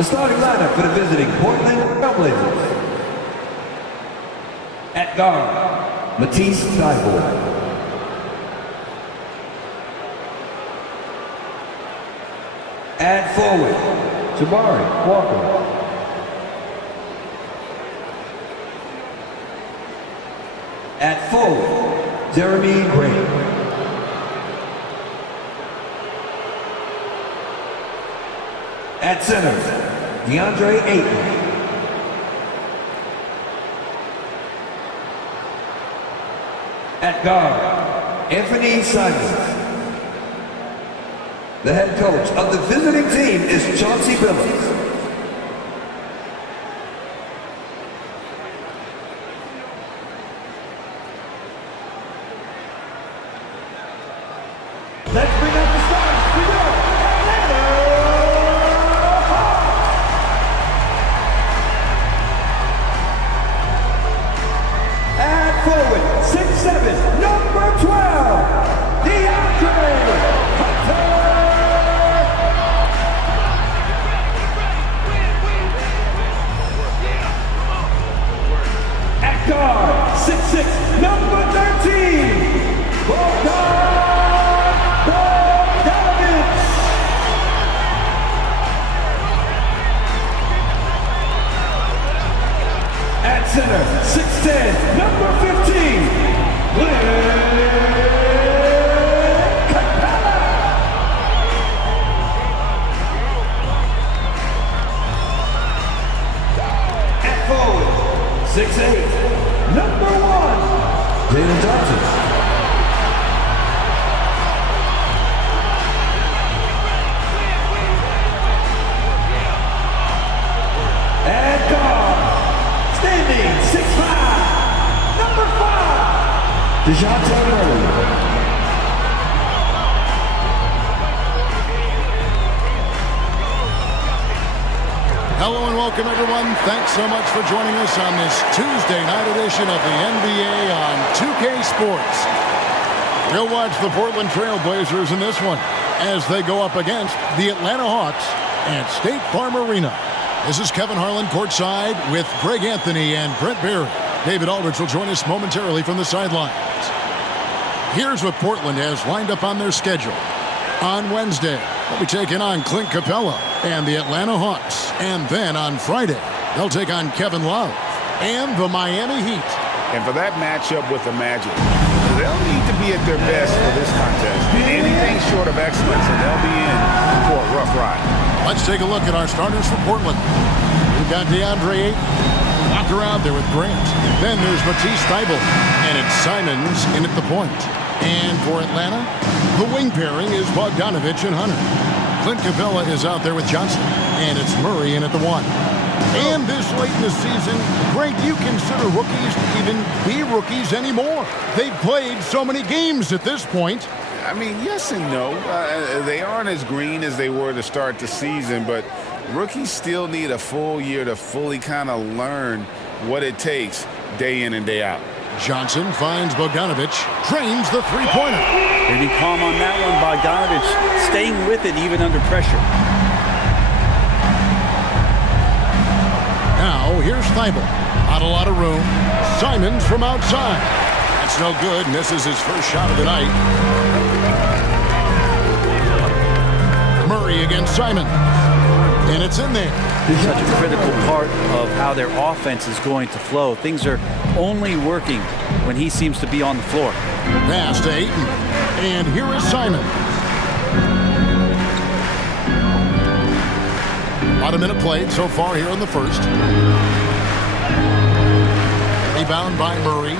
The starting lineup for the visiting Portland Trailblazers. At guard, Matisse Thybulle. At forward, Jabari Walker. At forward, Jeremy Green. At center, DeAndre Ayton. At guard, Anthony Simons. The head coach of the visiting team is Chauncey Billups. Let's bring up the stars for your Atlanta Hawks. At forward, 6'7", number 12, DeAndre Hunter. At guard, 6'6", number 13, Bogdan. At center, 6'10", number 15, Glenn Capella. At forward, 6'8", number 1, Jalen Johnson. At guard, standing 6'5", number 5, DeJounte Murray. Hello and welcome, everyone. Thanks so much for joining us on this Tuesday night edition of the NBA on 2K Sports. We'll watch the Portland Trailblazers in this one as they go up against the Atlanta Hawks at State Farm Arena. This is Kevin Harlan courtside with Greg Anthony and Brent Barry. David Aldridge will join us momentarily from the sidelines. Here's what Portland has lined up on their schedule. On Wednesday, they'll be taking on Clint Capella and the Atlanta Hawks. And then on Friday, they'll take on Kevin Love and the Miami Heat. And for that matchup with the Magic, they'll need to be at their best for this contest. Anything short of excellence, and they'll be in for a rough ride. Let's take a look at our starters for Portland. We've got DeAndre Ayton, Walker out there with Grant. Then there's Matisse Thybulle, and it's Simons in at the point. And for Atlanta, the wing pairing is Bogdanovich and Hunter. Clint Capella is out there with Johnson, and it's Murray in at the 1. And this late in the season, Greg, do you consider rookies to even be rookies anymore? They've played so many games at this point. I mean, yes and no. They aren't as green as they were to start the season, but rookies still need a full year to fully kind of learn what it takes day in and day out. Johnson finds Bogdanovich, drains the three-pointer. Pretty calm on that one. Bogdanovich staying with it even under pressure. Now, here's Thybulle. Not a lot of room. Simons from outside. That's no good. Misses his first shot of the night. Murray against Simons. And it's in there. Such a critical part of how their offense is going to flow. Things are only working when he seems to be on the floor. Pass to Ayton. And here is Simons. About a minute played so far here in the first. Rebound by Murray.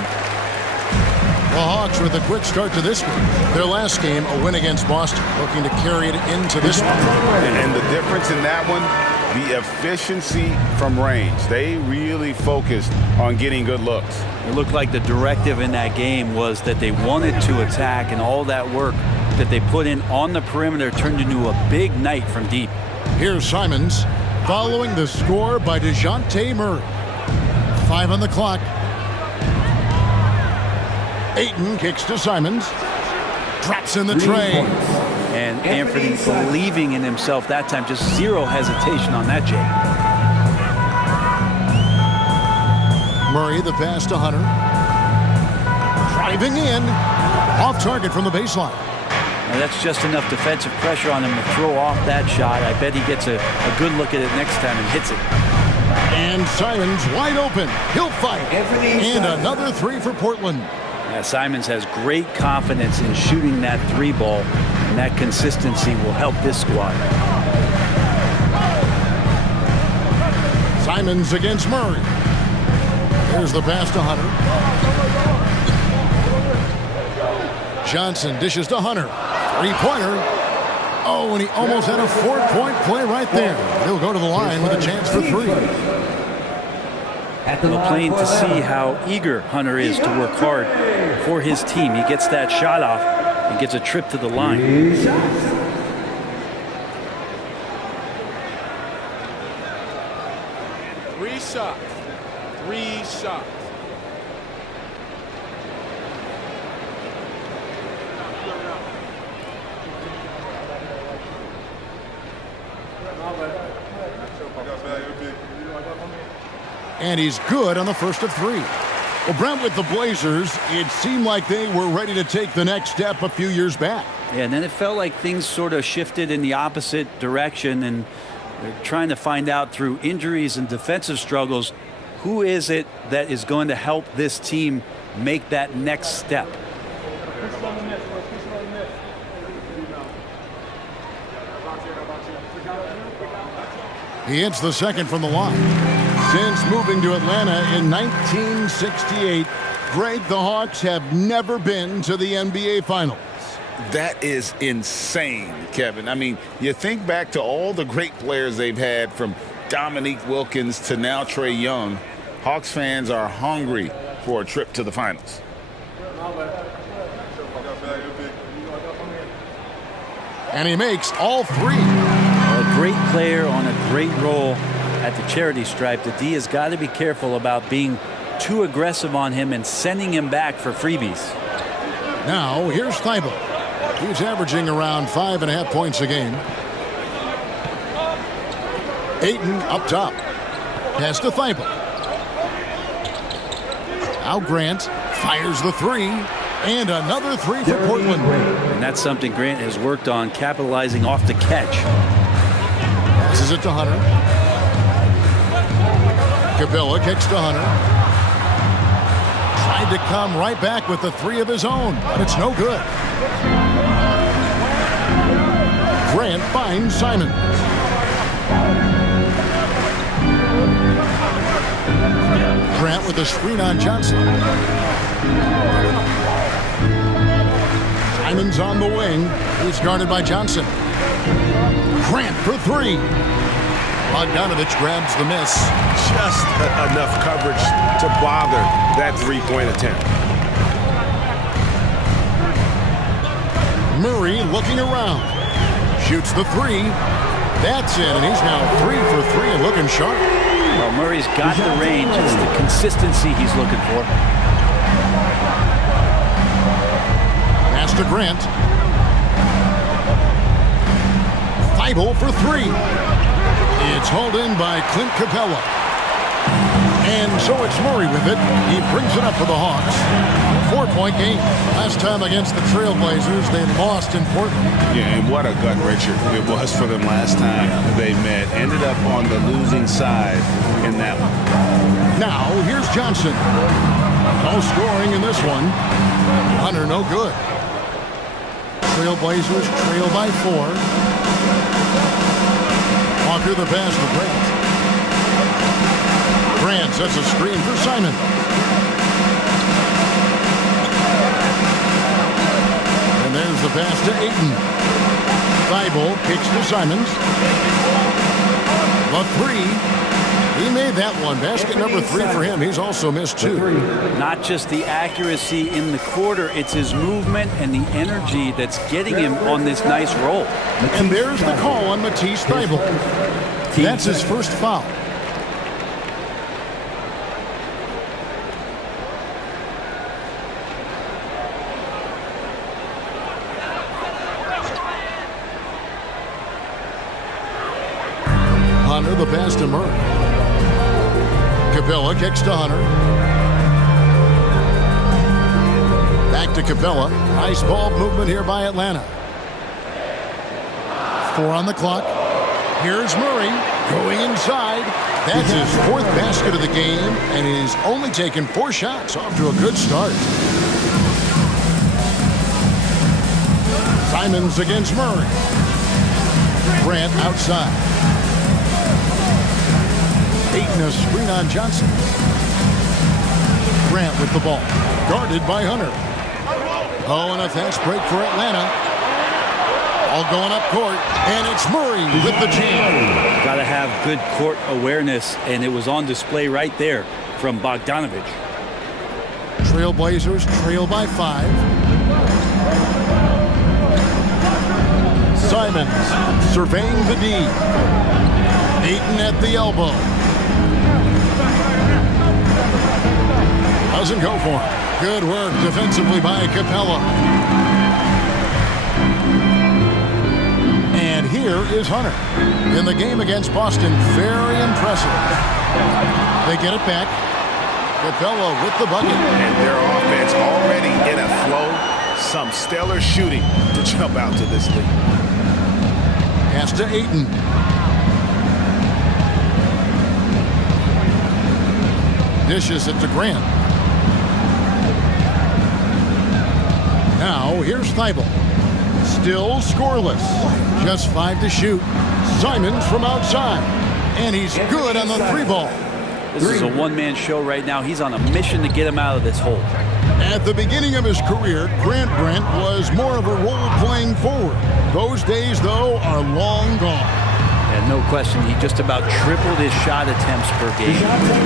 The Hawks with a quick start to this one. Their last game, a win against Boston, looking to carry it into this one. And the difference in that one, the efficiency from range. They really focused on getting good looks. It looked like the directive in that game was that they wanted to attack, and all that work that they put in on the perimeter turned into a big night from deep. Here's Simons following the score by DeJounte Murray. 5 on the clock. Ayton kicks to Simons. Drops in the tray. And Anthony believing in himself that time, just zero hesitation on that, Jay. Murray, the pass to Hunter. Driving in. Off target from the baseline. Now that's just enough defensive pressure on him to throw off that shot. I bet he gets a good look at it next time and hits it. And Simons wide open. He'll fight. And another three for Portland. Yeah, Simons has great confidence in shooting that three ball, and that consistency will help this squad. Simons against Murray. Here's the pass to Hunter. Johnson dishes to Hunter. Three-pointer. Oh, and he almost had a four-point play right there. He'll go to the line with a chance for three. Well, plain to see how eager Hunter is to work hard for his team. He gets that shot off and gets a trip to the line. 3 shots. 3 shots. And he's good on the first of three. Well, Brent, with the Blazers, it seemed like they were ready to take the next step a few years back. Yeah, and then it felt like things sort of shifted in the opposite direction, and they're trying to find out through injuries and defensive struggles, who is it that is going to help this team make that next step? He hits the second from the line. Since moving to Atlanta in 1968, Greg, the Hawks have never been to the NBA Finals. That is insane, Kevin. I mean, you think back to all the great players they've had, from Dominique Wilkins to now Trae Young. Hawks fans are hungry for a trip to the finals. And he makes all three. A great player on a great role at the charity stripe. The D has got to be careful about being too aggressive on him and sending him back for freebies. Now, here's Thibault. He's averaging around 5.5 points a game. Ayton up top. Pass to Thibault. Now Grant fires the three. And another three for Portland. And that's something Grant has worked on, capitalizing off the catch. Passes it to Hunter. Cabela kicks to Hunter. Tried to come right back with the three of his own, but it's no good. Grant finds Simon. Grant with a screen on Johnson. Simon's on the wing. He's guarded by Johnson. Grant for three. Bogdanovich grabs the miss. Just enough coverage to bother that three-point attempt. Murray looking around. Shoots the three. That's in, and he's now 3 for 3 and looking sharp. Well, Murray's got the range. It's the consistency he's looking for. Pass to Grant. Thibault for three. It's hauled in by Clint Capella. And so it's Murray with it. He brings it up for the Hawks. 4-point game. Last time against the Trailblazers, they lost in Portland. Yeah, and what a gut-wrencher it was for them last time they met. Ended up on the losing side in that one. Now, here's Johnson. No scoring in this one. Hunter, no good. Trailblazers trail by 4. Walker the pass to Grant. Grant sets a screen for Simon. And there's the pass to Ayton. Thibault kicks to Simons. The three. He made that one. Basket number 3 for him. He's also missed 2. Not just the accuracy in the quarter, it's his movement and the energy that's getting him on this nice roll. And there's the call on Matisse Thibault. That's his first foul. Hunter, the pass to Murray. Capella kicks to Hunter. Back to Capella. Nice ball movement here by Atlanta. 4 on the clock. Here's Murray going inside. That's his 4th basket of the game, and he's only taken 4 shots. Off to a good start. Simons against Murray. Grant outside. Ayton a screen on Johnson. Grant with the ball. Guarded by Hunter. Oh, and a fast break for Atlanta. All going up court, and it's Murray with the jam. Got to have good court awareness, and it was on display right there from Bogdanovich. Trailblazers trail by 5. Simons surveying the D. Ayton at the elbow. Doesn't go for him. Good work defensively by Capella. And here is Hunter. In the game against Boston, very impressive. They get it back. Capella with the bucket. And their offense already in a flow. Some stellar shooting to jump out to this lead. Pass to Ayton. Dishes it to Grant. Now here's Thibault. Still scoreless. Just 5 to shoot. Simons from outside. And he's good on the 3-ball. This is a one-man show right now. He's on a mission to get him out of this hole. At the beginning of his career, Grant was more of a role-playing forward. Those days, though, are long gone. And no question, he just about tripled his shot attempts per game,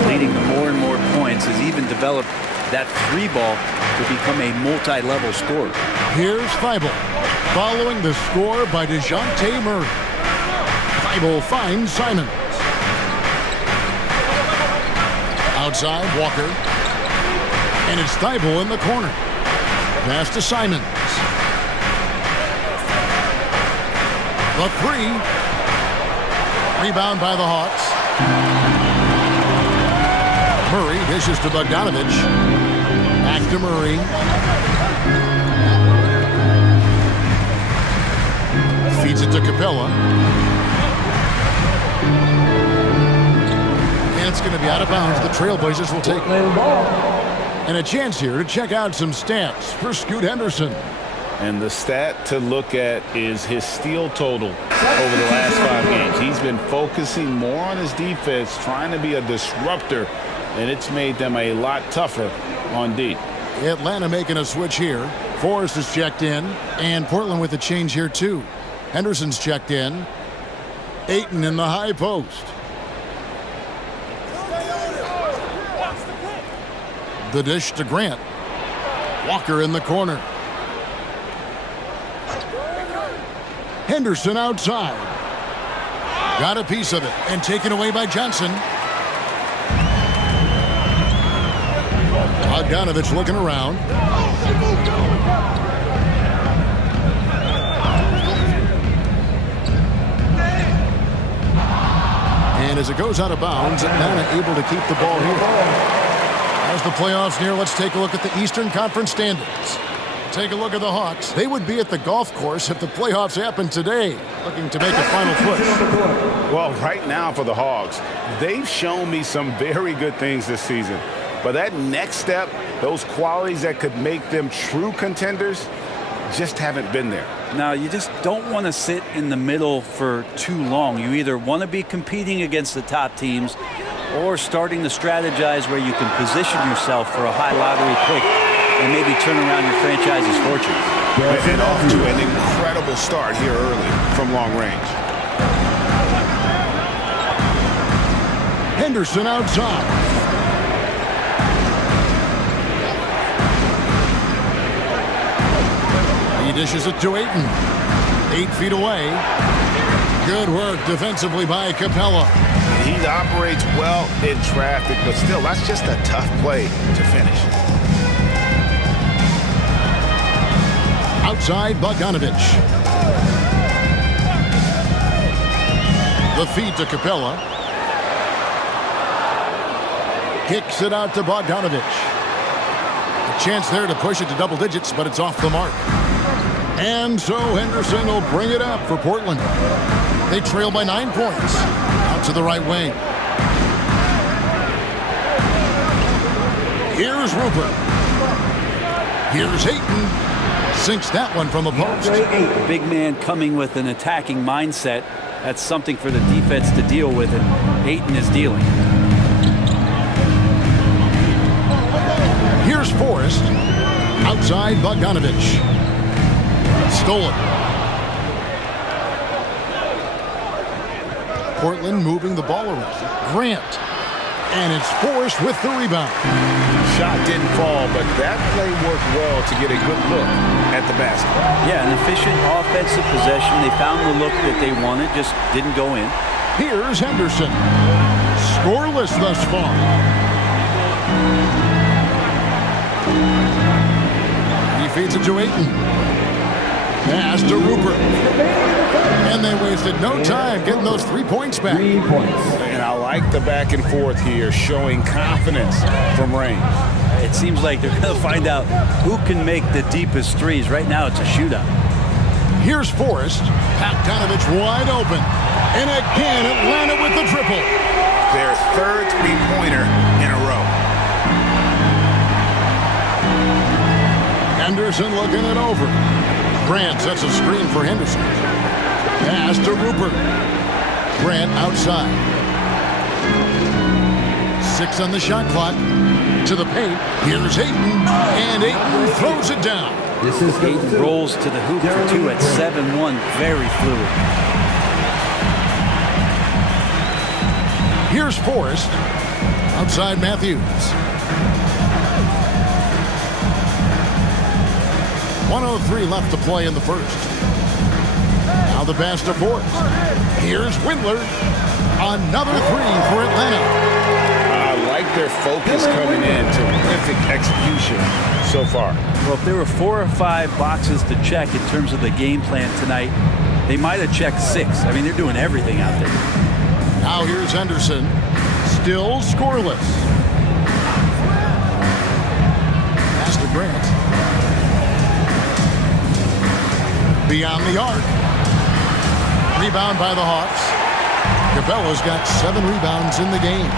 leading to more and more points. Has even developed that 3-ball to become a multi-level scorer. Here's Thibault, following the score by DeJounte Murray. Thibault finds Simons. Outside, Walker. And it's Thibault in the corner. Pass to Simons. The 3. Rebound by the Hawks. Murray dishes to Bogdanovich. Back to Murray. Feeds it to Capella. And it's going to be out of bounds. The Trailblazers will take it. And a chance here to check out some stats for Scoot Henderson. And the stat to look at is his steal total over the last 5 games. He's been focusing more on his defense, trying to be a disruptor, and it's made them a lot tougher on D. Atlanta making a switch here. Forrest is checked in, and Portland with a change here too. Henderson's checked in. Ayton in the high post. The dish to Grant. Walker in the corner. Henderson outside. Got a piece of it and taken away by Johnson. Bogdanovich looking around. And as it goes out of bounds, Atlanta able to keep the ball here. As the playoffs near, let's take a look at the Eastern Conference standings. Take a look at the Hawks. They would be at the golf course if the playoffs happened today, looking to make a final push. Well, right now for the Hawks, they've shown me some very good things this season. But that next step, those qualities that could make them true contenders, just haven't been there. Now, you just don't want to sit in the middle for too long. You either want to be competing against the top teams or starting to strategize where you can position yourself for a high lottery pick and maybe turn around your franchise's fortune. And off to an incredible start here early from long range. Henderson outside. He dishes it to Ayton. 8 feet away. Good work defensively by Capella. He operates well in traffic, but still, that's just a tough play to finish. Outside, Bogdanovich. The feed to Capella. Kicks it out to Bogdanovich. A chance there to push it to double digits, but it's off the mark. And so Henderson will bring it up for Portland. They trail by 9 points. Out to the right wing. Here's Rupert. Here's Ayton. Sinks that one from the post. The big man coming with an attacking mindset. That's something for the defense to deal with, and Ayton is dealing. Here's Forrest. Outside Bogdanovich. Stolen. Portland moving the ball around. Grant. And it's Forrest with the rebound. Shot didn't fall, but that play worked well to get a good look at the basket. Yeah, an efficient offensive possession. They found the look that they wanted, just didn't go in. Here's Henderson. Scoreless thus far. He feeds it to Ayton. Pass to Rupert. And they wasted no time getting those 3 points back. 3 points. And I like the back and forth here, showing confidence from range. It seems like they're going to find out who can make the deepest threes. Right now, it's a shootout. Here's Forrest. Bogdanovich wide open. And again, Atlanta with the triple. Their third three-pointer in a row. Henderson looking it over. Grant sets a screen for Henderson. Pass to Rupert. Grant outside. 6 on the shot clock. To the paint. Here's Ayton. And Ayton throws it down. This is Ayton rolls to the hoop for 2 at 7-1. Very fluid. Here's Forrest. Outside Matthews. 1:03 left to play in the first. Now the pass to Forrest. Here's Windler. Another 3 for Atlanta. I like their focus coming in. Terrific execution so far. Well, if there were 4 or 5 boxes to check in terms of the game plan tonight, they might have checked 6. I mean, they're doing everything out there. Now here's Henderson. Still scoreless. Pass to Grant. Beyond the arc. Rebound by the Hawks. Cabela's got 7 rebounds in the game.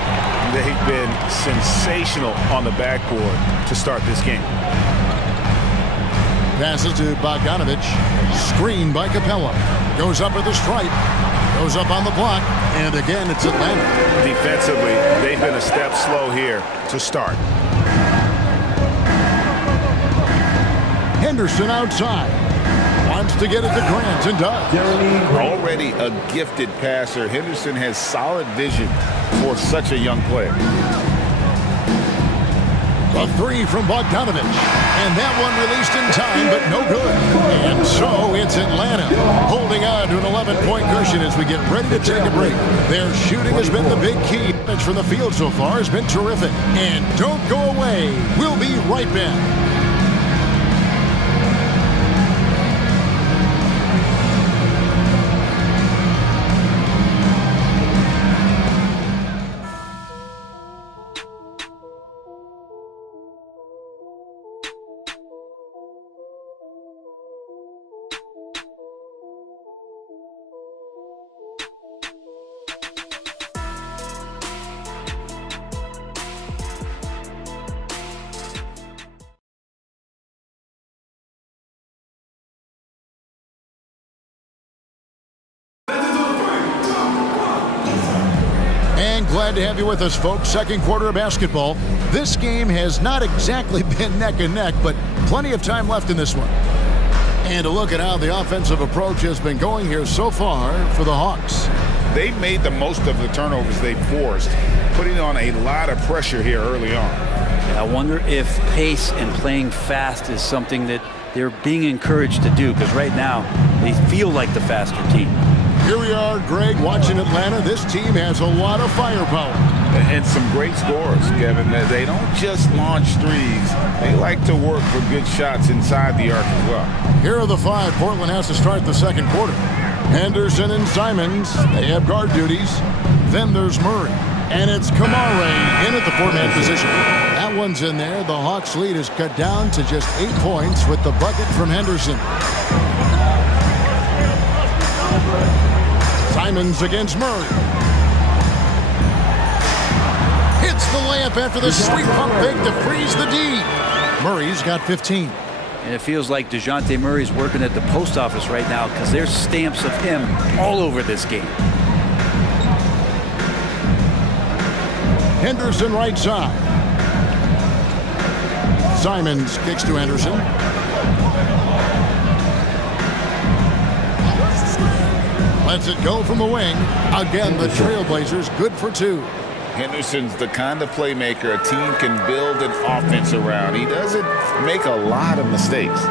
They've been sensational on the backboard to start this game. Passes to Bogdanovich. Screen by Capella. Goes up at the stripe. Goes up on the block. And again, it's Atlanta. Defensively, they've been a step slow here to start. Henderson outside. Wants to get it to Grant and does. Already a gifted passer, Henderson has solid vision for such a young player. A 3 from Bogdanovich. And that one released in time, but no good. And so it's Atlanta holding on to an 11-point cushion as we get ready to take a break. Their shooting has been the big key. From the field so far has been terrific. And don't go away. We'll be right back. And glad to have you with us, folks. Second quarter of basketball. This game has not exactly been neck and neck, but plenty of time left in this one. And to look at how the offensive approach has been going here so far for the Hawks. They've made the most of the turnovers they've forced, putting on a lot of pressure here early on. I wonder if pace and playing fast is something that they're being encouraged to do, because right now they feel like the faster team. Here we are, Greg, watching Atlanta. This team has a lot of firepower. And some great scores, Kevin. They don't just launch threes. They like to work for good shots inside the arc as well. Here are the 5 Portland has to start the second quarter. Henderson and Simons, they have guard duties. Then there's Murray. And it's Kamare in at the 4-man position. That one's in there. The Hawks lead is cut down to just 8 points with the bucket from Henderson. Simons against Murray. Hits the layup after the sweet pump fake to freeze the D. Murray's got 15. And it feels like DeJounte Murray's working at the post office right now because there's stamps of him all over this game. Henderson right side. Simons kicks to Henderson. Lets it go from the wing. Again, the Trailblazers good for 2. Henderson's the kind of playmaker a team can build an offense around. He doesn't make a lot of mistakes.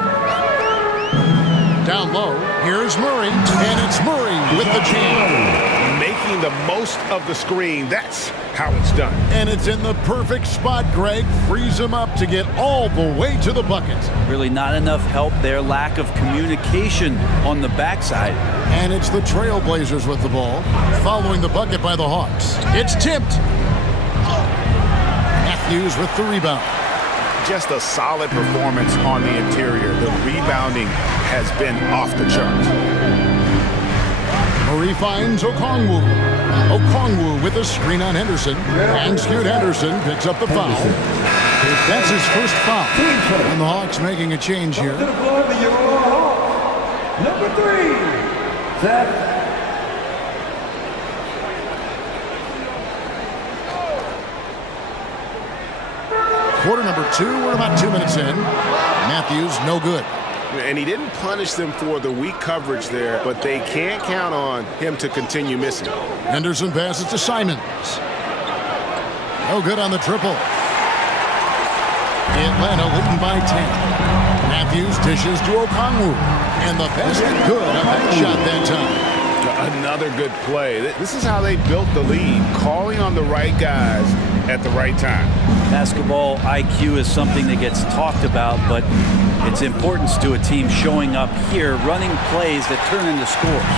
Down low, here's Murray, and it's Murray with the jam. Making the most of the screen. That's how it's done. And it's in the perfect spot, Greg. Frees him up to get all the way to the bucket. Really not enough help there. Lack of communication on the backside. And it's the Trailblazers with the ball, following the bucket by the Hawks. It's tipped. Matthews with the rebound. Just a solid performance on the interior. The rebounding has been off the charts. Murray finds Okongwu. Okongwu with a screen on Henderson. And Scoot Henderson picks up the foul. That's his first foul. And the Hawks making a change here. To the floor for your Hawks. Number 3, Seth. Quarter number 2, we're about 2 minutes in. Matthews, no good. And he didn't punish them for the weak coverage there, but they can't count on him to continue missing. Henderson passes to Simons. No good on the triple. Atlanta leading by 10. Matthews dishes to Okongwu. And the basket good on that shot that time. Another good play. This is how they built the lead, calling on the right guys at the right time. Basketball IQ is something that gets talked about, but its importance to a team showing up here, running plays that turn into scores.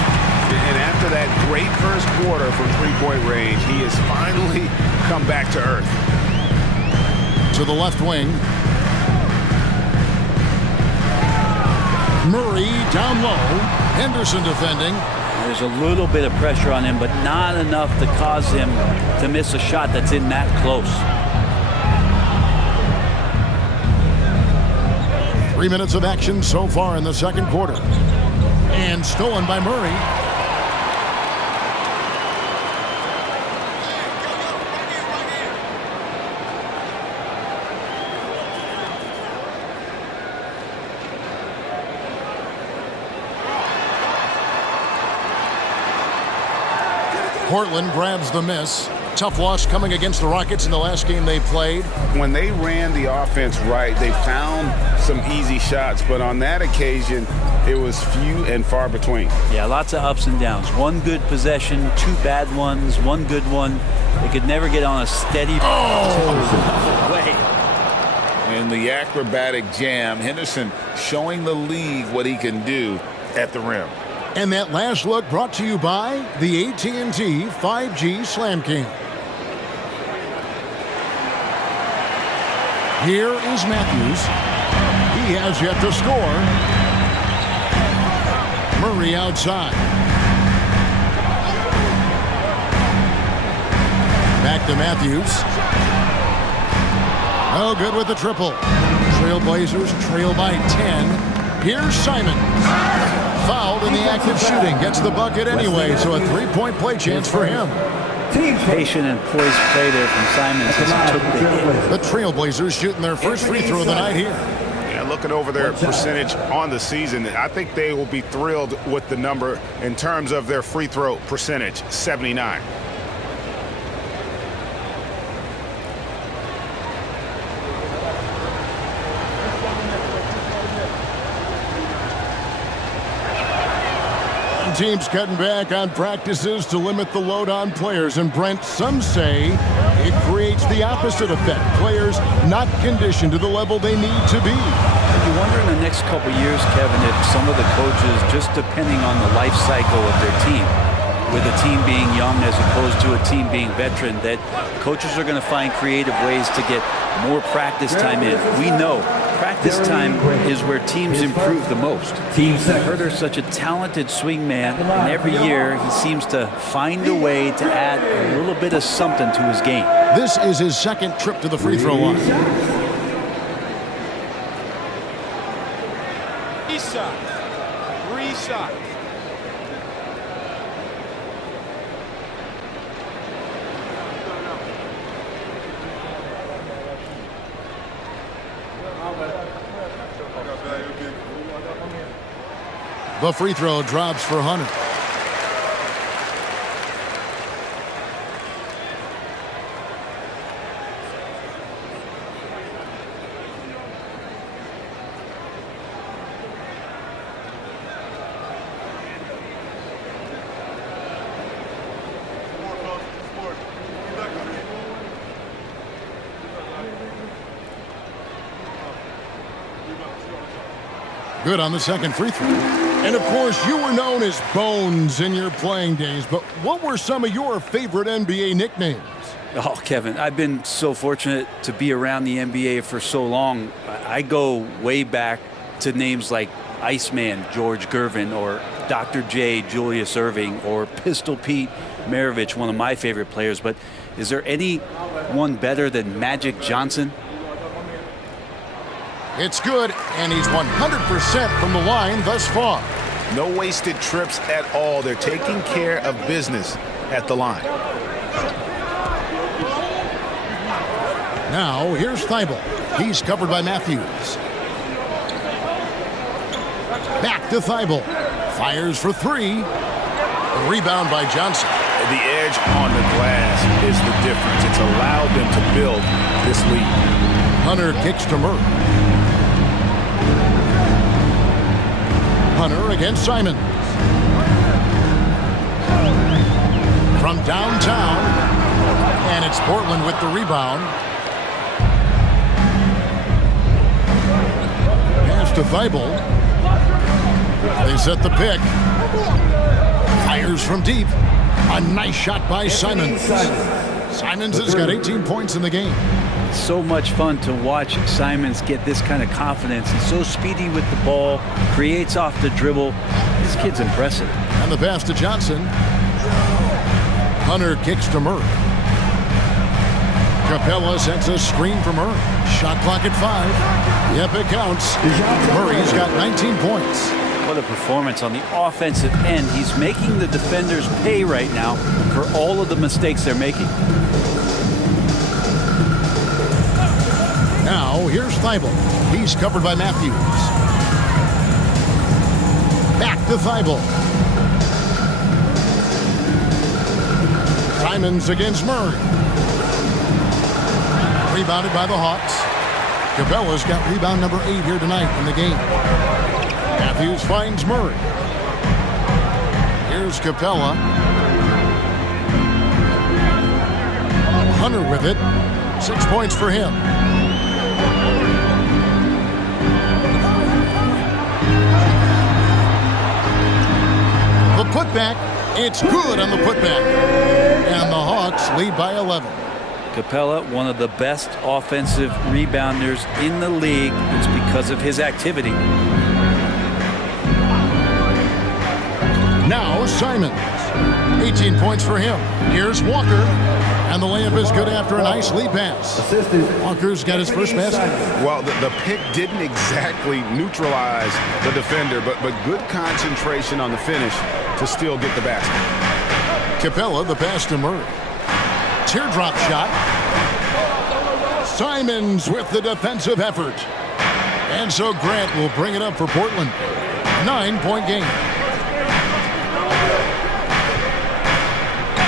And after that great first quarter from three-point range, he has finally come back to earth. To the left wing. Murray down low. Henderson defending. There's a little bit of pressure on him, but not enough to cause him to miss a shot that's in that close. 3 minutes of action so far in the second quarter. And stolen by Murray. Portland grabs the miss. Tough loss coming against the Rockets in the last game they played. When they ran the offense right, they found some easy shots, but on that occasion, it was few and far between. Yeah, lots of ups and downs. One good possession, 2 bad ones, 1 good one. They could never get on a steady way. In the acrobatic jam, Henderson showing the league what he can do at the rim. And that last look brought to you by the AT&T 5G Slam King. Here is Matthews. He has yet to score. Murray outside. Back to Matthews. Oh, good with the triple. Trailblazers trail by 10. Here's Simons. Fouled in the act of shooting. Gets the bucket anyway, so a 3-point play chance for him. Patient and poised play there from Simons as he took the hit. The Trailblazers shooting their first free throw of the night here. Yeah, looking over their percentage on the season, I think they will be thrilled with the number in terms of their free throw percentage, 79. Teams cutting back on practices to limit the load on players. And Brent, some say it creates the opposite effect. Players not conditioned to the level they need to be. You wonder in the next couple years, Kevin, if some of the coaches, just depending on the life cycle of their team, with a team being young as opposed to a team being veteran, that coaches are going to find creative ways to get more practice time in. We know practice time is where teams improve the most. Herter's such a talented swing man, and every year he seems to find a way to add a little bit of something to his game. This is his second trip to the free throw line. Three shots. The free throw drops for Hunter. Good on the second free throw. And of course, you were known as Bones in your playing days, but what were some of your favorite NBA nicknames? Oh, Kevin, I've been so fortunate to be around the NBA for so long. I go way back to names like Iceman George Gervin, or Dr. J Julius Erving, or Pistol Pete Maravich, one of my favorite players. But is there anyone better than Magic Johnson? It's good, and he's 100% from the line thus far. No wasted trips at all. They're taking care of business at the line. Now, here's Thibault. He's covered by Matthews. Back to Thibault. Fires for three. A rebound by Johnson. The edge on the glass is the difference. It's allowed them to build this lead. Hunter kicks to Murray. Hunter against Simons. From downtown, and it's Portland with the rebound. Pass to Thibault. They set the pick. Fires from deep. A nice shot by Simons. Simons has got 18 points in the game. So much fun to watch Simons get this kind of confidence. He's so speedy with the ball, creates off the dribble. This kid's impressive. And the pass to Johnson. Hunter kicks to Murray. Capella sets a screen for Murray. Shot clock at 5. Yep, it counts. Murray's got 19 points. What a performance on the offensive end. He's making the defenders pay right now for all of the mistakes they're making. Now, here's Thibault. He's covered by Matthews. Back to Thibault. Simons against Murray. Rebounded by the Hawks. Capella's got rebound number 8 here tonight in the game. Matthews finds Murray. Here's Capella. Hunter with it. 6 points for him. The putback, it's good on the putback. And the Hawks lead by 11. Capella, one of the best offensive rebounders in the league. It's because of his activity. Now Simons. 18 points for him. Here's Walker. And the layup is good after a nice lead pass. Walker's got his first basket. Well, the pick didn't exactly neutralize the defender, but good concentration on the finish to still get the basket. Capella, the pass to Murray. Teardrop shot. Simons with the defensive effort. And so Grant will bring it up for Portland. 9-point game.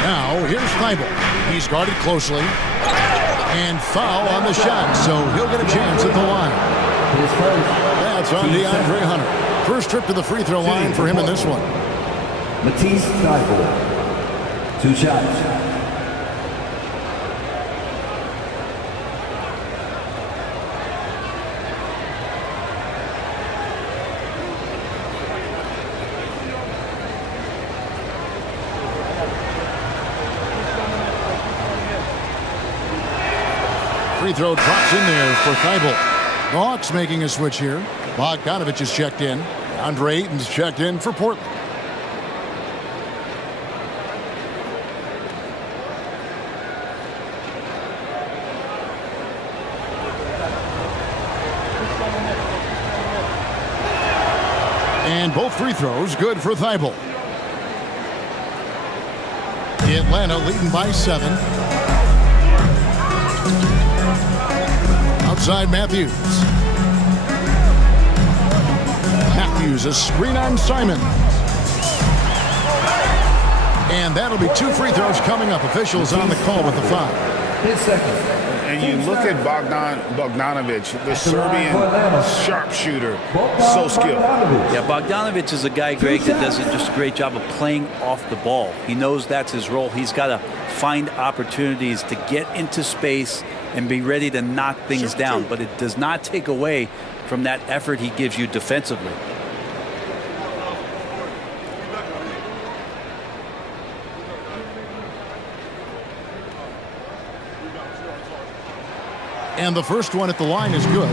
Now, here's Thibault. He's guarded closely. And foul on the shot, so he'll get a chance at the line. That's on DeAndre Hunter. First trip to the free throw line for him in this one. Matisse Thybulle. 2 shots. Free throw drops in there for Thibault. The Hawks making a switch here. Bogdanovich is checked in. Andre Ayton's checked in for Portland. And both free throws good for Thibault. Atlanta leading by 7. Outside Matthews. Matthews, a screen on Simon. And that'll be 2 free throws coming up. Officials on the call with the foul. His second. And you look at Bogdanovich, the Serbian sharpshooter, so skilled. Yeah, Bogdanovich is a guy, Greg, that does just a great job of playing off the ball. He knows that's his role. He's got to find opportunities to get into space and be ready to knock things down. But it does not take away from that effort he gives you defensively. And the first one at the line is good.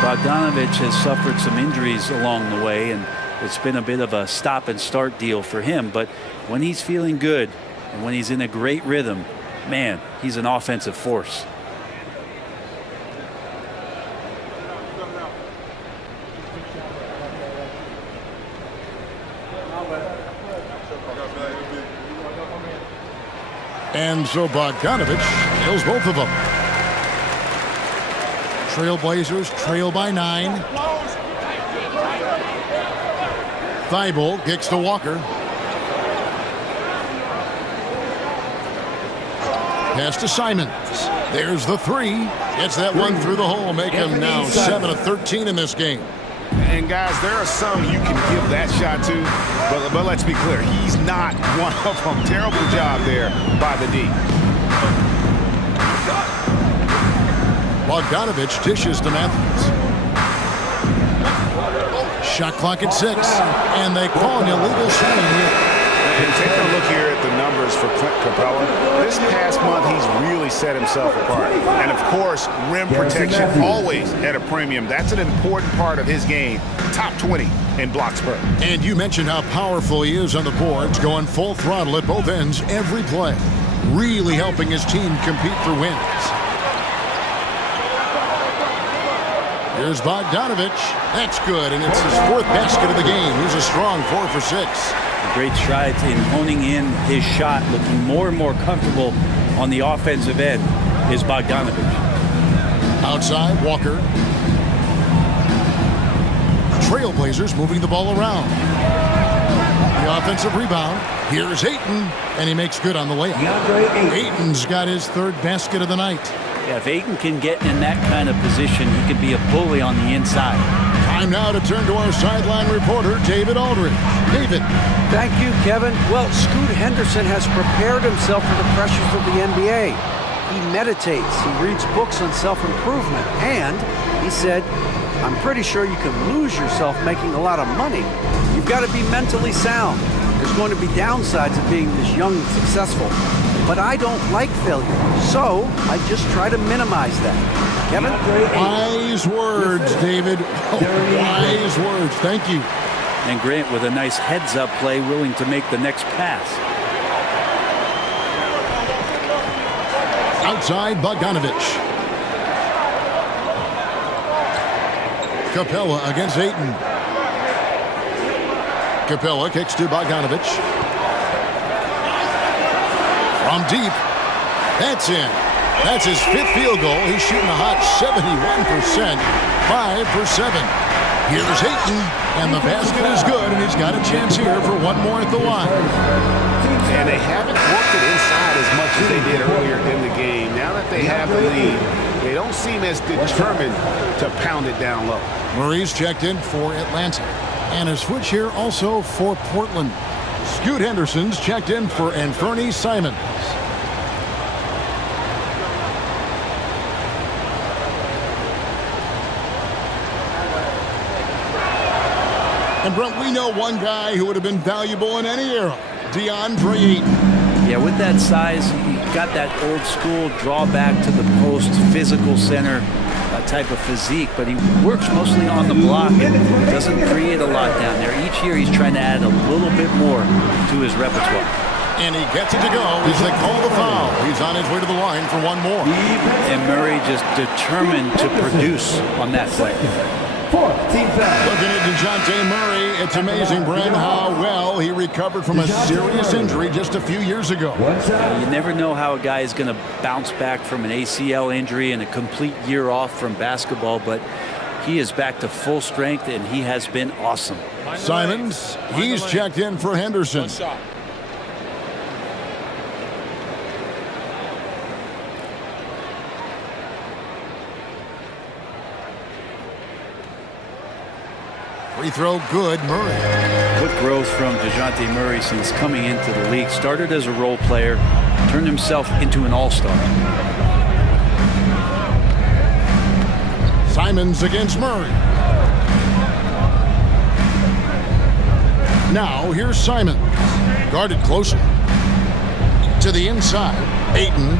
Bogdanovich has suffered some injuries along the way, and it's been a bit of a stop and start deal for him. But when he's feeling good and when he's in a great rhythm, man, he's an offensive force. And so Bogdanovich kills both of them. Trailblazers trail by 9. Thibault kicks to Walker. Pass to Simons. There's the 3. Gets that one through the hole. Make him now 7 of 13 in this game. And guys, there are some you can give that shot to, but let's be clear, he's not one of them. Terrible job there by the D. Bogdanovich dishes to Matthews. Shot clock at 6, and they call an illegal shooting here. And take a look here at the numbers for Clint Capella. This past month, he's really set himself apart. And of course, rim protection always at a premium. That's an important part of his game. Top 20 in block spurt. And you mentioned how powerful he is on the boards, going full throttle at both ends every play. Really helping his team compete for wins. Here's Bogdanovich. That's good, and it's his 4th basket of the game. He's a strong 4 for 6. Great strides in honing in his shot, looking more and more comfortable on the offensive end is Bogdanovich. Outside, Walker. Trailblazers moving the ball around. The offensive rebound. Here's Ayton, and he makes good on the layup. Ayton's got his 3rd basket of the night. Yeah, if Ayton can get in that kind of position, he can be a bully on the inside. Time now to turn to our sideline reporter, David Aldridge. David. Thank you, Kevin. Well, Scoot Henderson has prepared himself for the pressures of the NBA. He meditates, he reads books on self-improvement, and he said, I'm pretty sure you can lose yourself making a lot of money. You've got to be mentally sound. There's going to be downsides of being this young and successful. But I don't like failure, so I just try to minimize that. Kevin? Wise words, David. Wise words. Thank you. And Grant with a nice heads-up play, willing to make the next pass. Outside, Bogdanovich. Capella against Ayton. Capella kicks to Bogdanovich. From deep. That's in. That's his 5th field goal. He's shooting a hot 71%. 5 for 7. Here's Ayton, and the basket is good, and he's got a chance here for one more at the line. And they haven't worked it inside as much as they did earlier in the game. Now that they have the lead, they don't seem as determined to pound it down low. Murray's checked in for Atlanta. And a switch here also for Portland. Scoot Henderson's checked in for Anthony Simons. And Brent, we know one guy who would have been valuable in any era, DeAndre Ayton. Yeah, with that size, you got that old school drawback to the post, physical center type of physique, but he works mostly on the block and doesn't create a lot down there. Each year he's trying to add a little bit more to his repertoire. And he gets it to go as they call the foul. He's on his way to the line for one more. And Murray just determined to produce on that play. Looking at DeJounte Murray, it's amazing, Brent, how well he recovered from a serious injury just a few years ago. You never know how a guy is going to bounce back from an ACL injury and a complete year off from basketball, but he is back to full strength, and he has been awesome. Simons, he's checked in for Henderson. One shot. Free throw good, Murray. What growth from DeJounte Murray since coming into the league. Started as a role player, turned himself into an all-star. Simons against Murray. Now here's Simons. Guarded closely. To the inside. Ayton.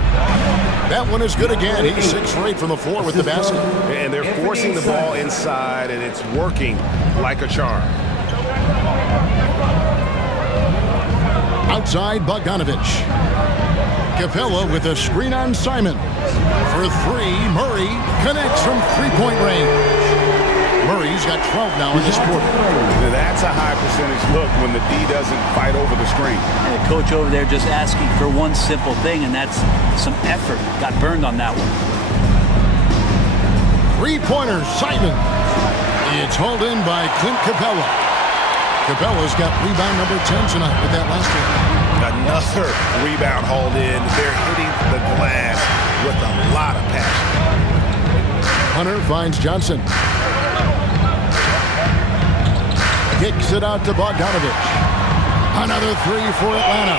That one is good again. He's 6 for 8 from the floor with the basket. And they're forcing the ball inside, and it's working like a charm. Outside, Bogdanovich. Capella with a screen on Simon. For 3, Murray connects from three-point range. Murray's got 12 now in this quarter. That's a high percentage look when the D doesn't fight over the screen. The coach over there just asking for one simple thing, and that's some effort. Got burned on that one. Three-pointer, Simon. It's hauled in by Clint Capella. Capella's got rebound number 10 tonight with that last one. Another rebound hauled in. They're hitting the glass with a lot of passion. Hunter finds Johnson. Kicks it out to Bogdanovich. Another 3 for Atlanta.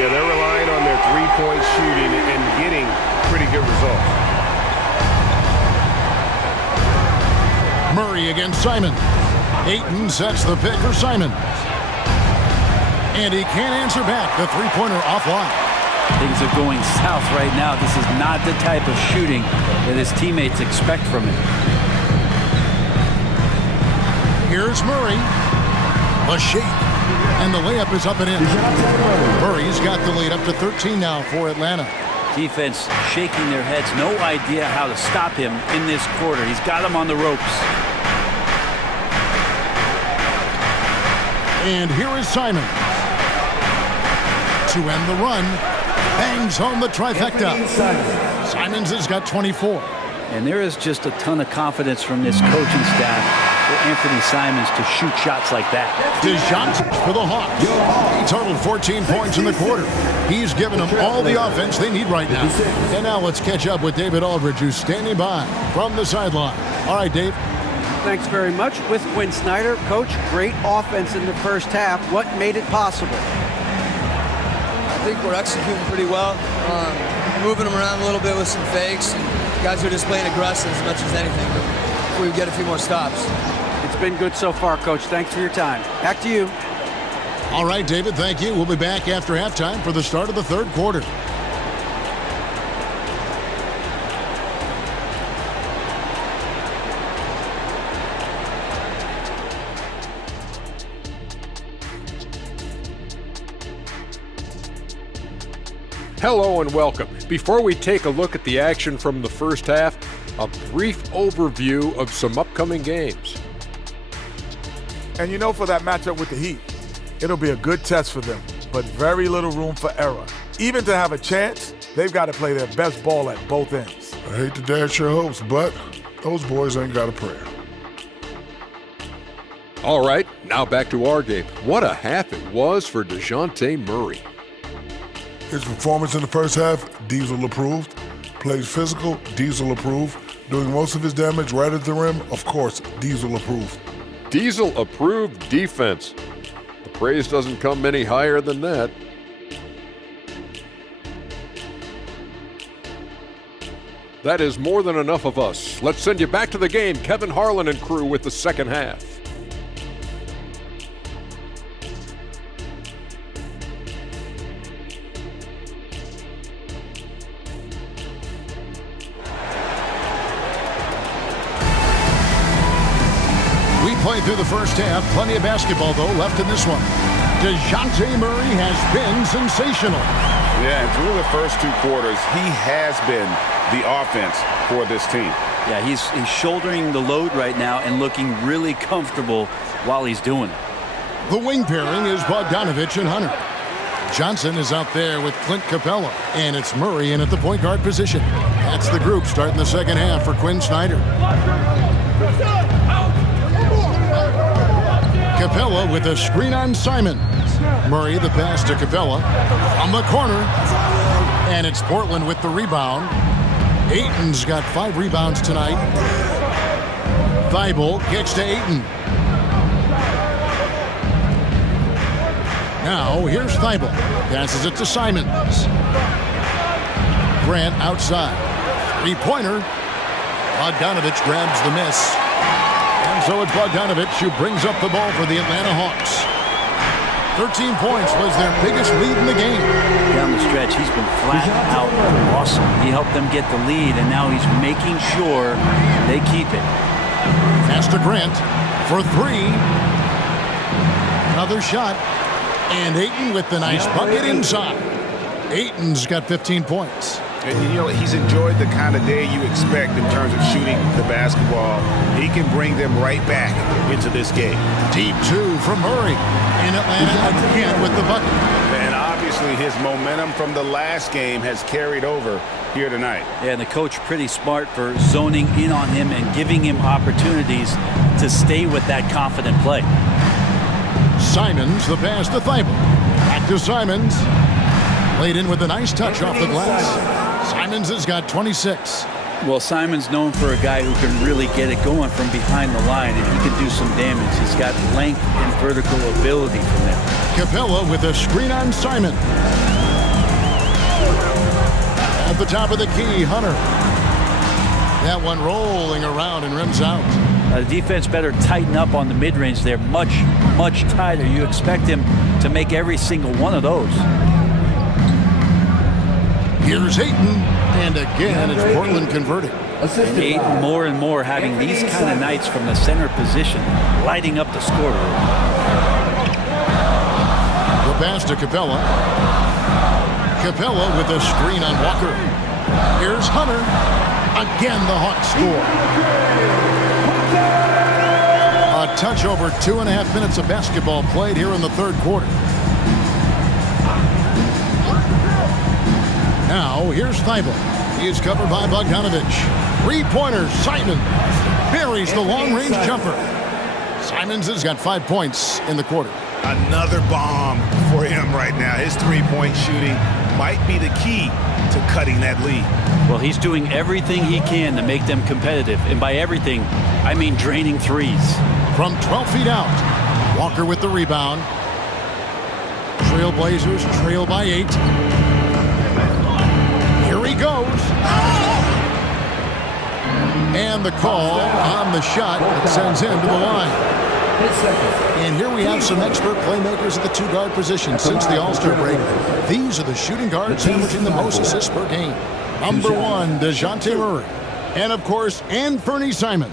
Yeah, they're relying on their three-point shooting and getting pretty good results. Murray against Simon. Ayton sets the pick for Simon. And he can't answer back. The three-pointer offline. Things are going south right now. This is not the type of shooting that his teammates expect from him. Here's Murray. A shake. And the layup is up and in. Murray's got the lead up to 13 now for Atlanta. Defense shaking their heads. No idea how to stop him in this quarter. He's got him on the ropes. And here is Simon. To end the run. Bangs home the trifecta. Simons has got 24. And there is just a ton of confidence from this coaching staff for Anthony Simons to shoot shots like that. DeJounte for the Hawks. He totaled 14 points in the quarter. He's given them all the offense they need right now. And now let's catch up with David Aldridge, who's standing by from the sideline. All right, Dave. Thanks very much. With Quinn Snyder, Coach, great offense in the first half. What made it possible? I think we're executing pretty well. Moving them around a little bit with some fakes. And guys are just playing aggressive as much as anything. But we get a few more stops. It's been good so far, Coach. Thanks for your time. Back to you. All right, David, thank you. We'll be back after halftime for the start of the third quarter. Hello and welcome. Before we take a look at the action from the first half, a brief overview of some upcoming games. And you know, for that matchup with the Heat, it'll be a good test for them, but very little room for error. Even to have a chance, they've got to play their best ball at both ends. I hate to dash your hopes, but those boys ain't got a prayer. All right, now back to our game. What a half it was for DeJounte Murray. His performance in the first half, Diesel approved. Plays physical, Diesel approved. Doing most of his damage right at the rim, of course, Diesel approved. Diesel approved defense. The praise doesn't come any higher than that. That is more than enough of us. Let's send you back to the game. Kevin Harlan and crew with the second half. play through the first half. Plenty of basketball, though, left in this one. DeJounte Murray has been sensational. Yeah, and through the first 2 quarters, he has been the offense for this team. Yeah, he's shouldering the load right now and looking really comfortable while he's doing it. The wing pairing is Bogdanovich and Hunter. Johnson is out there with Clint Capella, and it's Murray in at the point guard position. That's the group starting the second half for Quinn Snyder. Capella with a screen on Simons. Murray the pass to Capella from the corner, and it's Portland with the rebound. Ayton's got 5 rebounds tonight. Thibault gets to Ayton. Now, here's Thibault. Passes it to Simons. Grant outside. 3-pointer. Bogdanovich grabs the miss. And so it's Bogdanovich who brings up the ball for the Atlanta Hawks. 13 points was their biggest lead in the game. Down the stretch, he's been flat out awesome. He helped them get the lead, and now he's making sure they keep it. Pass to Grant for 3. Another shot. And Ayton with the nice bucket inside. Ayton's got 15 points. And you know, he's enjoyed the kind of day you expect in terms of shooting the basketball. He can bring them right back into this game. Deep 2 from Murray. In Atlanta again with the bucket. And obviously his momentum from the last game has carried over here tonight. Yeah, and the coach pretty smart for zoning in on him and giving him opportunities to stay with that confident play. Simons, the pass to Thibault. Back to Simons. Laid in with a nice touch off the glass. Simons has got 26. Well, Simons known for a guy who can really get it going from behind the line, and he can do some damage. He's got length and vertical ability from that. Capella with a screen on Simon. At the top of the key, Hunter. That one rolling around and rims out. The defense better tighten up on the mid-range. They're much, much tighter. You expect him to make every single one of those. Here's Ayton, and again it's Portland converting. And Ayton more and more having these kind of nights from the center position, lighting up the scoreboard. The pass to Capella. Capella with a screen on Walker. Here's Hunter. Again, the Hawks score. A touch over 2.5 minutes of basketball played here in the third quarter. Now, here's Thibault. He is covered by Bogdanovich. 3-pointer, Simons buries the long-range jumper. Simons has got 5 points in the quarter. Another bomb for him right now. His 3-point shooting might be the key to cutting that lead. Well, he's doing everything he can to make them competitive. And by everything, I mean draining threes. From 12 feet out, Walker with the rebound. Trailblazers trail by 8. Here he goes. And the call on the shot that sends him to the line. And here we have some expert playmakers at the 2-guard position since the All-Star break. These are the shooting guards averaging the most assists per game. Number 1, DeJounte Murray. And, of course, Anthony Simons.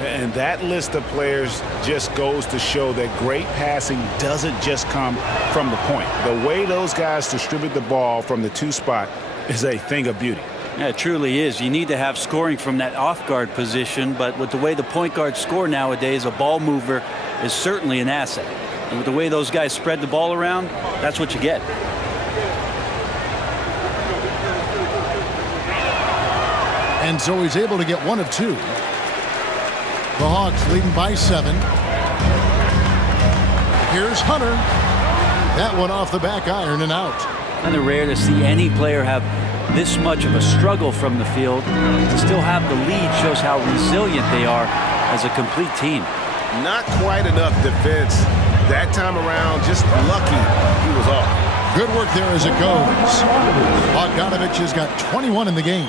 And that list of players just goes to show that great passing doesn't just come from the point. The way those guys distribute the ball from the 2 spot is a thing of beauty. Yeah, it truly is. You need to have scoring from that off-guard position, but with the way the point guards score nowadays, a ball mover is certainly an asset. And with the way those guys spread the ball around, that's what you get. And so he's able to get 1 of 2. The Hawks leading by 7. Here's Hunter. That one off the back iron and out. Kind of rare to see any player have this much of a struggle from the field. To still have the lead shows how resilient they are as a complete team. Not quite enough defense that time around. Just lucky he was off. Good work there as it goes. Bogdanovich has got 21 in the game.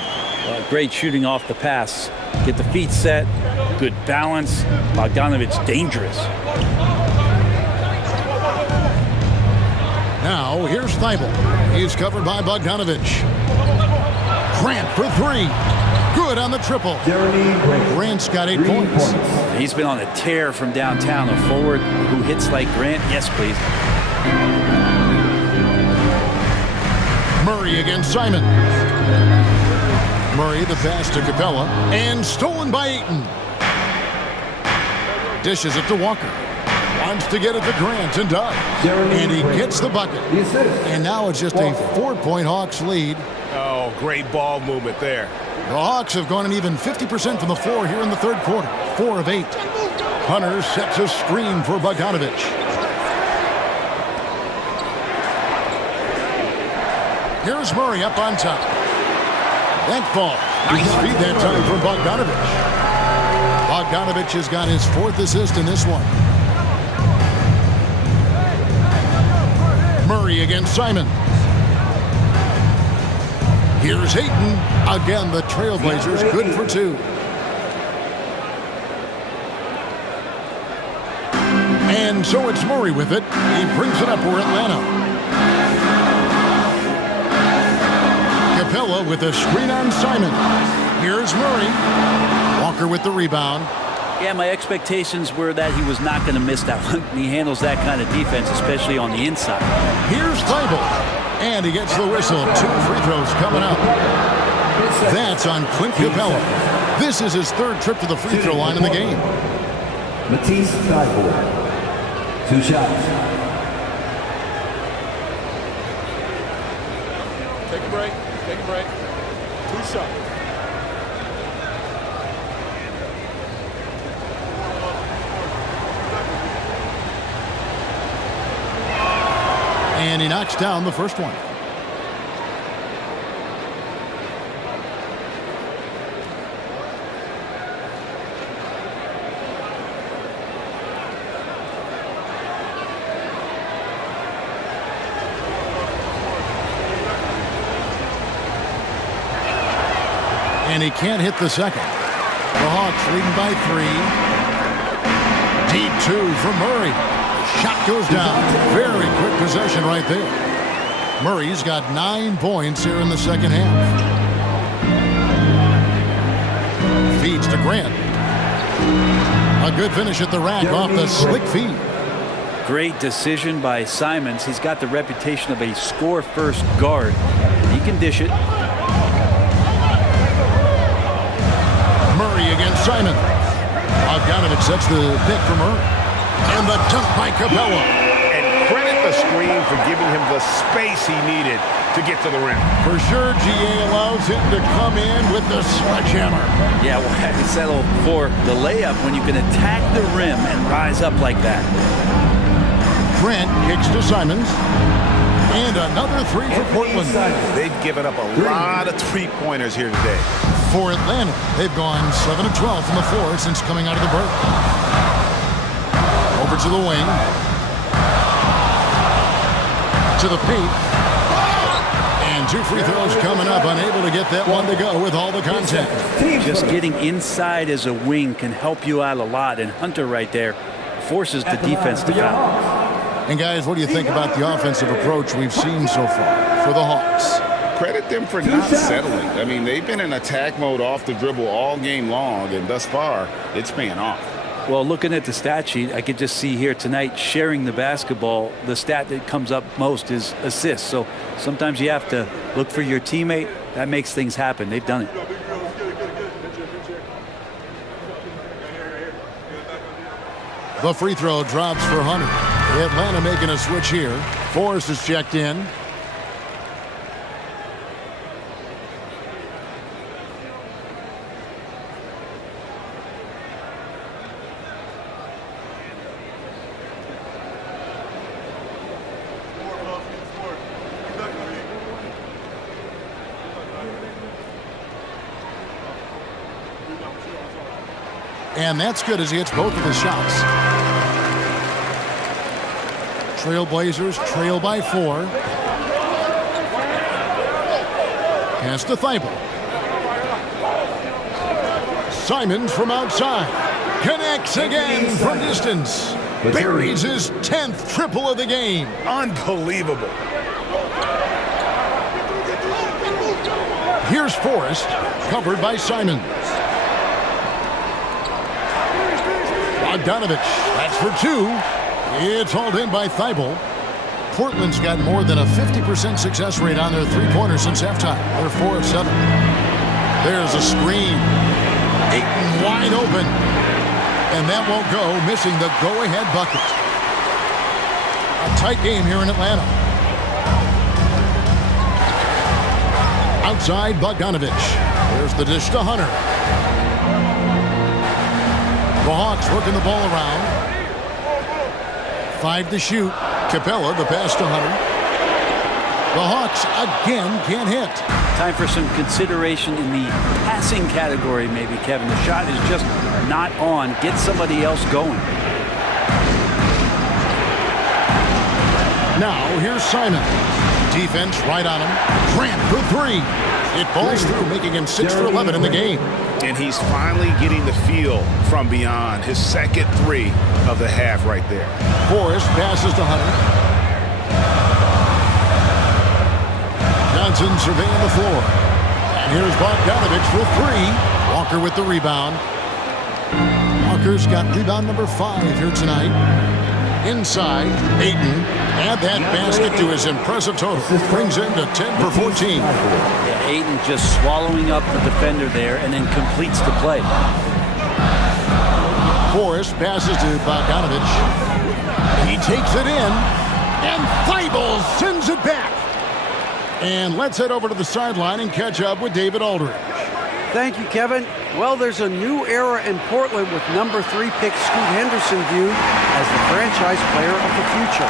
Great shooting off the pass. Get the feet set. Good balance. Bogdanovich dangerous. Now, here's Thibault. He's covered by Bogdanovich. Grant for 3. Good on the triple. Jeremy Grant. Grant's got 8 3 points. He's been on a tear from downtown. A forward who hits like Grant. Yes, please. Murray against Simon. Murray the pass to Capella. And stolen by Ayton. Dishes it to Walker. Wants to get it to Grant and does. And he gets the bucket. And now it's just a 4-point Hawks lead. Oh, great ball movement there. The Hawks have gone an even 50% from the floor here in the third quarter. 4 of 8. Hunter sets a screen for Bogdanovich. Here's Murray up on top. That falls. Nice feed that time from Bogdanovich. Bogdanovich has got his 4th assist in this one. Murray against Simon. Here's Ayton. Again, the Trailblazers good for 2. And so it's Murray with it. He brings it up for Atlanta. Capella with a screen on Simon. Here's Murray. Walker with the rebound. Yeah, my expectations were that he was not going to miss that one. He handles that kind of defense, especially on the inside. Here's Thibault. And he gets the whistle. 2 free throws coming up. That's on Clint Capella. This is his 3rd trip to the free throw line in the game. Matisse Thibault. 2 shots. Take a break. Take a break. 2 shots. And he knocks down the first one. And he can't hit the second. The Hawks leading by 3. Deep 2 from Murray. Shot goes down. Very quick possession right there. Murray's got 9 points here in the second half. Feeds to Grant. A good finish at the rack off the slick feed. Great decision by Simons. He's got the reputation of a score-first guard. He can dish it. Murray against Simon. Bogdanovich sets the pick for Murray. And the dunk by Capella. And credit the screen for giving him the space he needed to get to the rim. For sure, GA allows him to come in with the sledgehammer. Yeah, well, I settle for the layup when you can attack the rim and rise up like that. Grant kicks to Simons. And another 3 for Portland. They've given up a lot of 3-pointers here today. For Atlanta, they've gone 7 of 12 from the floor since coming out of the break. Over to the wing. To the paint. And 2 free throws coming up. Unable to get that one to go with all the contact. Just getting inside as a wing can help you out a lot. And Hunter right there forces the defense to foul. And guys, what do you think about the offensive approach we've seen so far for the Hawks? Credit them for not settling. I mean, they've been in attack mode off the dribble all game long, and thus far, it's paying off. Well, looking at the stat sheet, I could just see here tonight sharing the basketball. The stat that comes up most is assists. So sometimes you have to look for your teammate. That makes things happen. They've done it. The free throw drops for Hunter. Atlanta making a switch here. Forrest is checked in. And that's good as he hits both of his shots. Trailblazers trail by 4. Pass to Thibault. Simons from outside. Connects again from distance. Buries his 10th triple of the game. Unbelievable. Here's Forrest, covered by Simons. Bogdanovich, that's for two. It's hauled in by Thibault. Portland's got more than a 50% success rate on their three-pointers since halftime. They're 4 of 7. There's a screen. Ayton wide open. And that won't go, missing the go-ahead bucket. A tight game here in Atlanta. Outside Bogdanovich. There's the dish to Hunter. The Hawks working the ball around. 5 to shoot. Capella, the pass to Hunter. The Hawks again can't hit. Time for some consideration in the passing category, maybe, Kevin. The shot is just not on. Get somebody else going. Now, here's Simon. Defense right on him. Grant for three. It falls through, making him 6 for 11 in the game. And he's finally getting the feel from beyond. His second three of the half right there. Forrest passes to Hunter. Johnson surveying the floor. And here's Bogdanovich for three. Walker with the rebound. Walker's got rebound number 5 here tonight. Inside, Ayton. Add that basket to his impressive total. Brings him to 10 for 14. Yeah, Ayton just swallowing up the defender there and then completes the play. Forrest passes to Bogdanovich. He takes it in. And Thibault sends it back. And let's head over to the sideline and catch up with David Aldridge. Thank you, Kevin. Well, there's a new era in Portland with number 3 pick Scoot Henderson viewed as the franchise player of the future.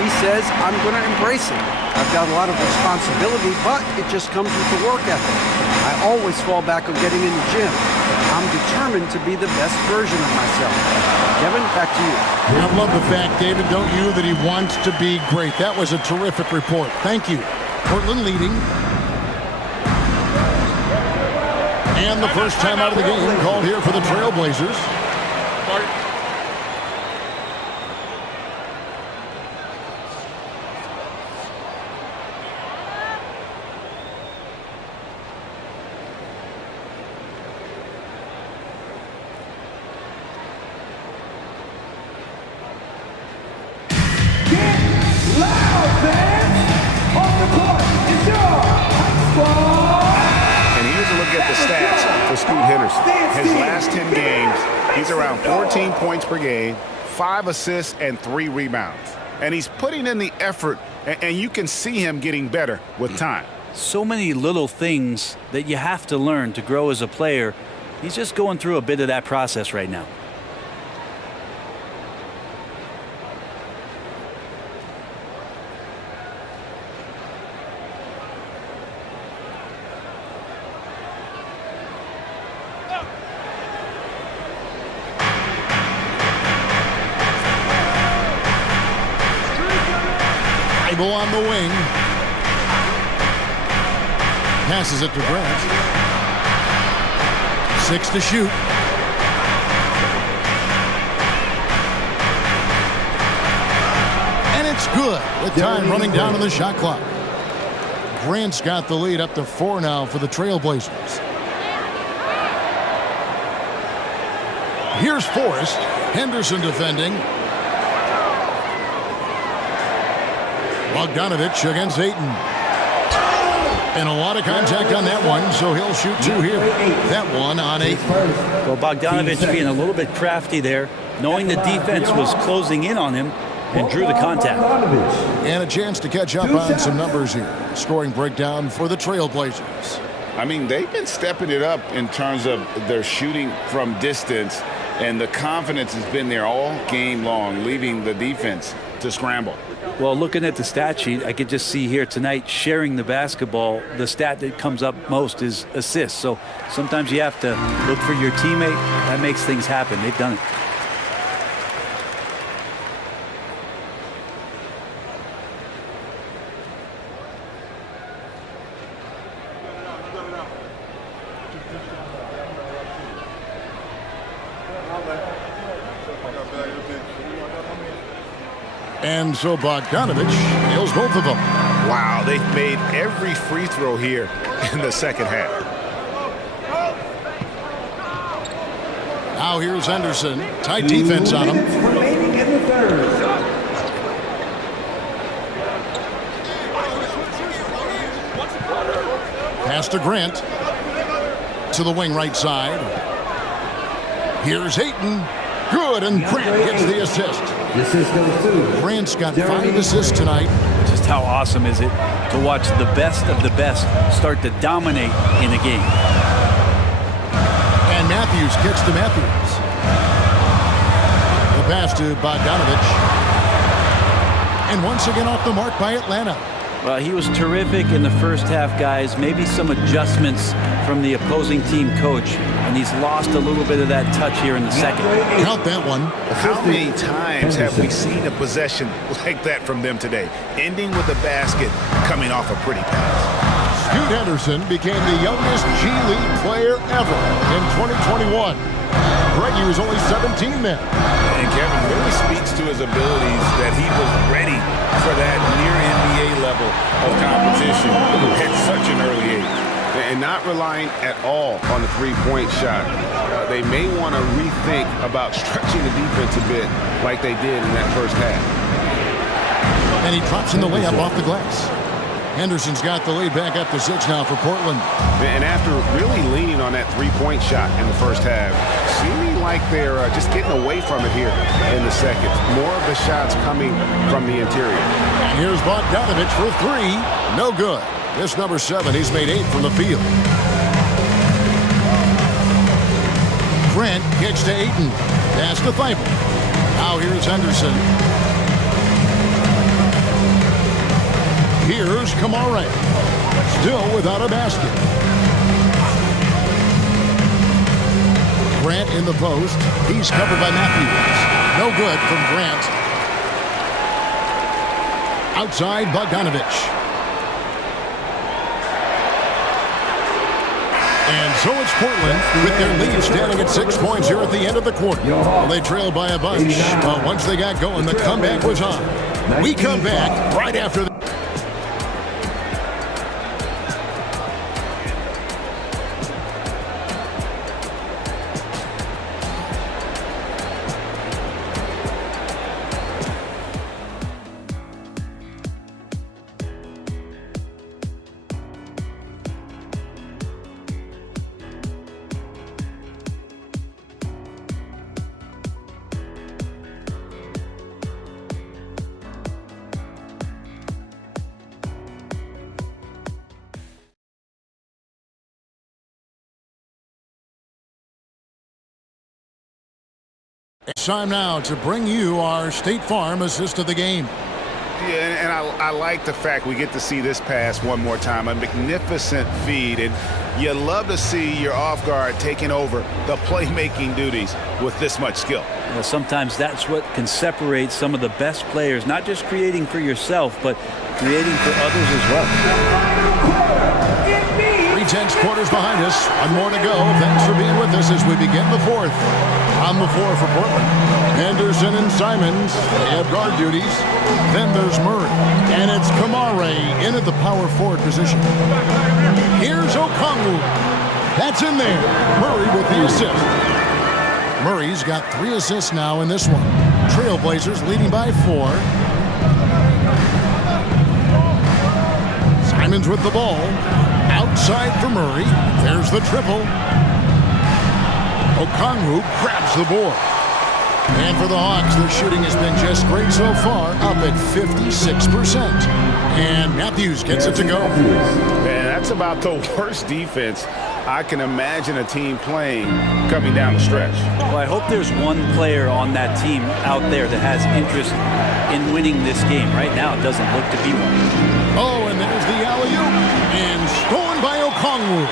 He says, I'm going to embrace it. I've got a lot of responsibility, but it just comes with the work ethic. I always fall back on getting in the gym. I'm determined to be the best version of myself. Kevin, back to you. I love the fact, David, don't you, that he wants to be great. That was a terrific report. Thank you. Portland leading. And the first time out of the game called here for the Trailblazers. Get loud, fans! On the court is your high squad! And here's a look at the stats for Scoot Henderson. His last 10 games, he's around 14 points per game, 5 assists, and 3 rebounds. And he's putting in the effort, and you can see him getting better with time. So many little things that you have to learn to grow as a player. He's just going through a bit of that process right now. On the wing. Passes it to Grant. 6 to shoot. And it's good with time running down on the shot clock. Grant's got the lead up to 4 now for the Trailblazers. Here's Forrest. Henderson defending. Bogdanovich against Ayton. And a lot of contact on that one, so he'll shoot 2 here. That one on 8. Well, Bogdanovich being a little bit crafty there, knowing the defense was closing in on him and drew the contact. And a chance to catch up on some numbers here. Scoring breakdown for the Trailblazers. I mean, they've been stepping it up in terms of their shooting from distance, and the confidence has been there all game long, leaving the defense to scramble. Well, looking at the stat sheet, I could just see here tonight sharing the basketball. The stat that comes up most is assists. So sometimes you have to look for your teammate. That makes things happen. They've done it. And so Bogdanovich nails both of them. Wow, they've made every free throw here in the second half. Now here's Henderson. Tight defense on him. 2 minutes remaining in the third. Pass to Grant. To the wing right side. Here's Ayton. Good, and Grant gets the assist. The assist goes to Grant's got 5 assists tonight. Just how awesome is it to watch the best of the best start to dominate in a game? And Matthews kicks to Matthews. The pass to Bogdanovich. And once again off the mark by Atlanta. Well, he was terrific in the first half, guys. Maybe some adjustments from the opposing team coach, and he's lost a little bit of that touch here in the second. Count that one. How many times have we seen a possession like that from them today? Ending with a basket, coming off a pretty pass. Scoot Henderson became the youngest G League player ever in 2021. Greggy was only 17 then. And Kevin really speaks to his abilities that he was ready for that near NBA level of competition at such an early age. And not relying at all on the three-point shot. They may want to rethink about stretching the defense a bit like they did in that first half. And he drops in the layup off the glass. Henderson's got the lead back up to 6 now for Portland. And after really leaning on that three-point shot in the first half, seeming like they're just getting away from it here in the second. More of the shots coming from the interior. And here's Bogdanovich for 3. No good. This number 7, he's made 8 from the field. Grant kicks to Ayton. Pass to Thibault. Now here's Henderson. Here's Kamare. Still without a basket. Grant in the post. He's covered by Matthews. No good from Grant. Outside Bogdanovich. And so it's Portland with their lead standing at 6 points here at the end of the quarter. Well, they trailed by a bunch, but once they got going, the comeback was on. We come back right after the... It's time now to bring you our State Farm assist of the game. Yeah, and I like the fact we get to see this pass one more time. A magnificent feed, and you love to see your off guard taking over the playmaking duties with this much skill. Well, sometimes that's what can separate some of the best players, not just creating for yourself, but creating for others as well. 3/10 quarters behind us. One more to go. Thanks for being with us as we begin the fourth. On the floor for Portland, Henderson and Simons, they have guard duties. Then there's Murray, and it's Kamare in at the power forward position. Here's Okongwu. That's in there. Murray with the assist. Murray's got 3 assists now in this one. Trailblazers leading by 4. Simons with the ball. Outside for Murray. There's the triple. Okongwu grabs the board. And for the Hawks, their shooting has been just great so far, up at 56%. And Matthews gets it to go. Man, that's about the worst defense I can imagine a team playing coming down the stretch. Well, I hope there's one player on that team out there that has interest in winning this game. Right now, it doesn't look to be one. Oh, and there's the alley-oop. And stolen by Okongwu.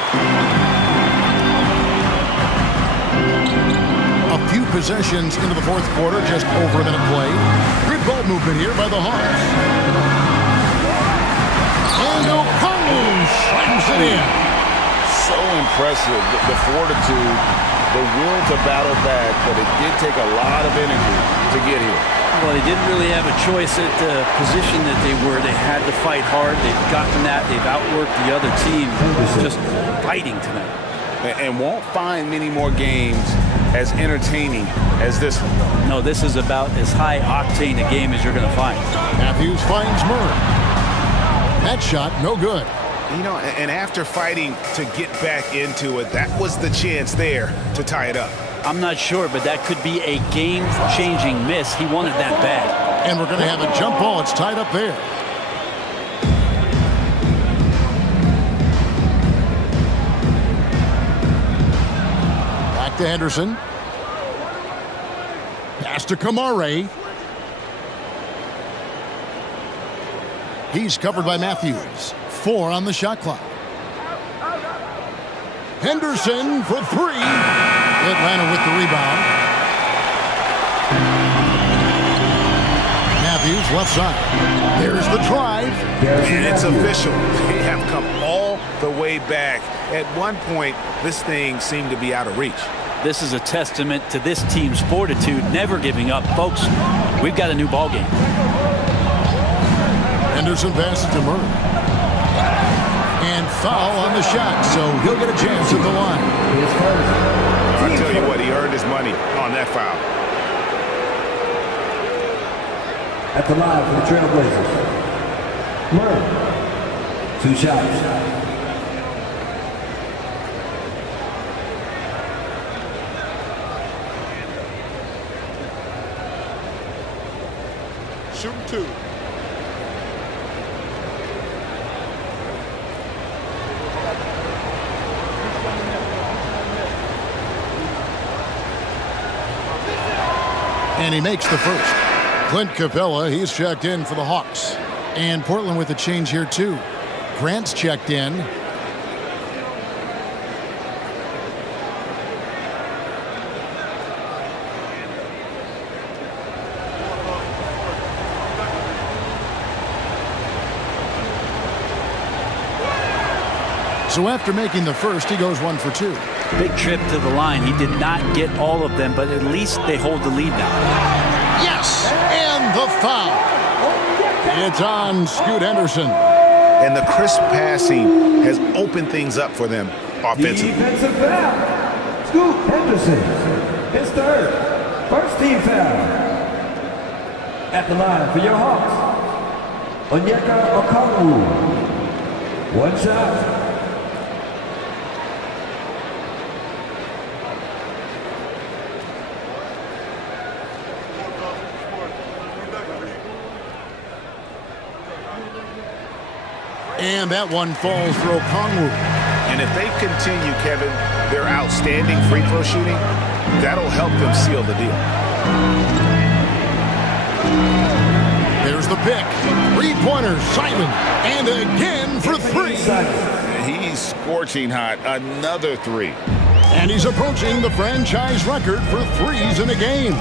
A few possessions into the fourth quarter, just over a minute played. Good ball movement here by the Hawks. And Okongwu slams it in. So impressive, the fortitude, the will to battle back, but it did take a lot of energy to get here. Well, they didn't really have a choice at the position that they were. They had to fight hard. They've gotten that. They've outworked the other team. Just fighting tonight. And won't find many more games as entertaining as this one. No, this is about as high octane a game as you're going to find. Matthews finds Murray. That shot, no good. You know, and after fighting to get back into it, that was the chance there to tie it up. I'm not sure, but that could be a game-changing miss. He wanted that bad. And we're going to have a jump ball. It's tied up there. Back to Henderson. Pass to Kamare. He's covered by Matthews. 4 on the shot clock. Henderson for 3. Atlanta with the rebound. Matthews left side. There's the drive. And it's official. They have come all the way back. At one point, this thing seemed to be out of reach. This is a testament to this team's fortitude, never giving up. Folks, we've got a new ball game. Henderson passes to Murray. And foul on the shot, so he'll get a chance at the line. I'll tell you what, he earned his money on that foul. At the line for the Trailblazers. Murray. 2 shots. Shooting 2. And he makes the first. Clint Capella, he's checked in for the Hawks. And Portland with a change here, too. Grant's checked in. So after making the first, he goes 1 for 2. Big trip to the line. He did not get all of them, but at least they hold the lead now. Yes, and the foul. It's on Scoot Henderson. And the crisp passing has opened things up for them offensively. Defensive foul. Scoot Henderson. His third. First team foul. At the line for your Hawks. Onyeka Okongwu. 1 shot. And that one falls for Okongwu. And if they continue, Kevin, their outstanding free throw shooting, that'll help them seal the deal. There's the pick. 3-pointer, Simon. And again for 3. He's scorching hot. Another 3. And he's approaching the franchise record for 3s in a game.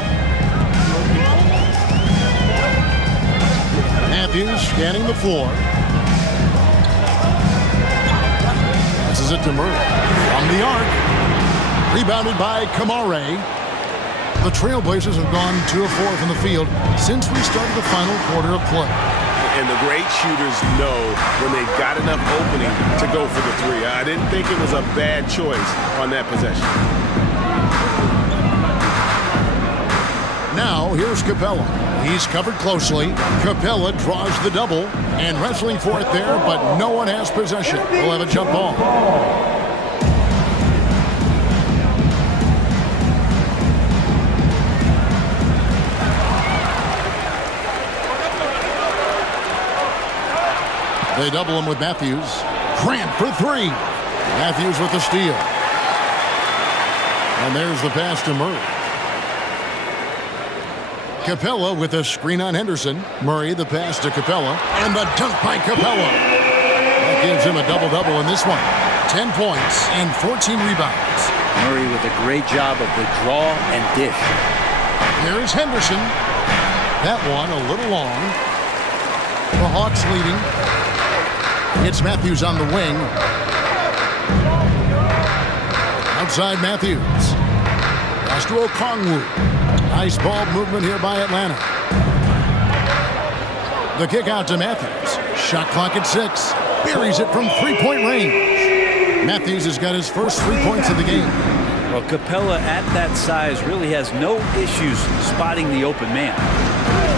Matthews scanning the floor. Passes it to Murray. From the arc. Rebounded by Kamare. The Trailblazers have gone 2 of 4 from the field since we started the final quarter of play. And the great shooters know when they've got enough opening to go for the 3. I didn't think it was a bad choice on that possession. Now, here's Capella. He's covered closely. Capella draws the double and wrestling for it there, but no one has possession. We'll have a jump ball. They double him with Matthews. Grant for 3. Matthews with the steal. And there's the pass to Murray. Capella with a screen on Henderson. Murray the pass to Capella. And the dunk by Capella. That gives him a double-double in this one. 10 points and 14 rebounds. Murray with a great job of the draw and dish. Here's Henderson. That one a little long. The Hawks leading. It's Matthews on the wing. Outside Matthews. Pass to Okongwu. Nice ball movement here by Atlanta. The kick out to Matthews. Shot clock at 6. Buries it from three-point range. Matthews has got his first 3 points of the game. Well, Capella at that size really has no issues spotting the open man.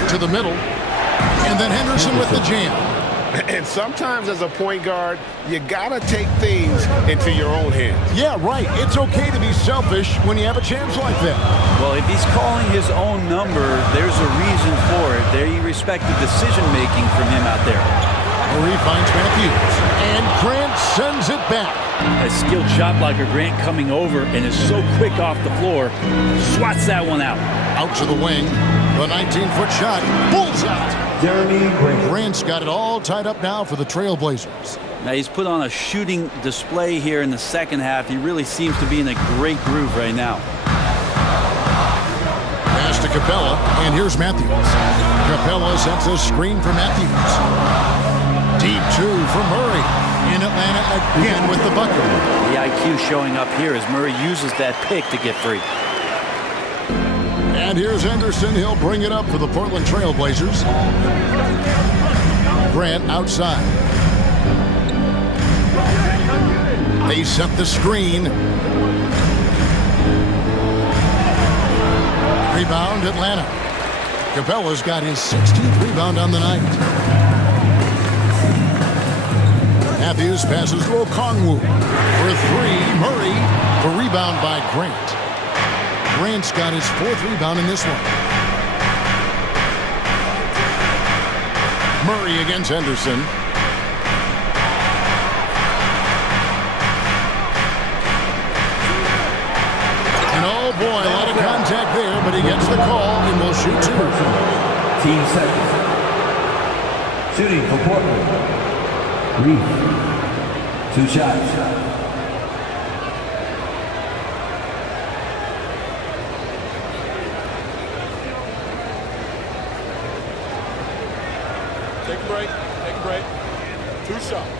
To the middle. And then Henderson with the jam. And sometimes as a point guard, you gotta take things into your own hands. Yeah, right. It's okay to be selfish when you have a chance like that. Well, if he's calling his own number, there's a reason for it. They respect the decision-making from him out there. Murray finds Matthews. And Grant sends it back. A skilled shot blocker, Grant, coming over and is so quick off the floor. Swats that one out. Out to the wing. The 19-foot shot. Bullseye. Jeremy Grant. Grant's got it all tied up now for the Trailblazers. Now he's put on a shooting display here in the second half. He really seems to be in a great groove right now. Pass to Capella, and here's Matthews. Capella sets a screen for Matthews. Deep 2 for Murray. In Atlanta again with the bucket. The IQ showing up here as Murray uses that pick to get free. And here's Henderson. He'll bring it up for the Portland Trailblazers. Grant outside. They set the screen. Rebound, Atlanta. Capella's got his 16th rebound on the night. Matthews passes to Okongwu for 3. Murray, the rebound by Grant. Grant's got his 4th rebound in this one. Murray against Henderson. And oh boy, a lot of contact there, but he gets the call and will shoot 2. Team seconds. Shooting for Portland. Reed. 2 shots. Take a break. Take a break. 2 shots.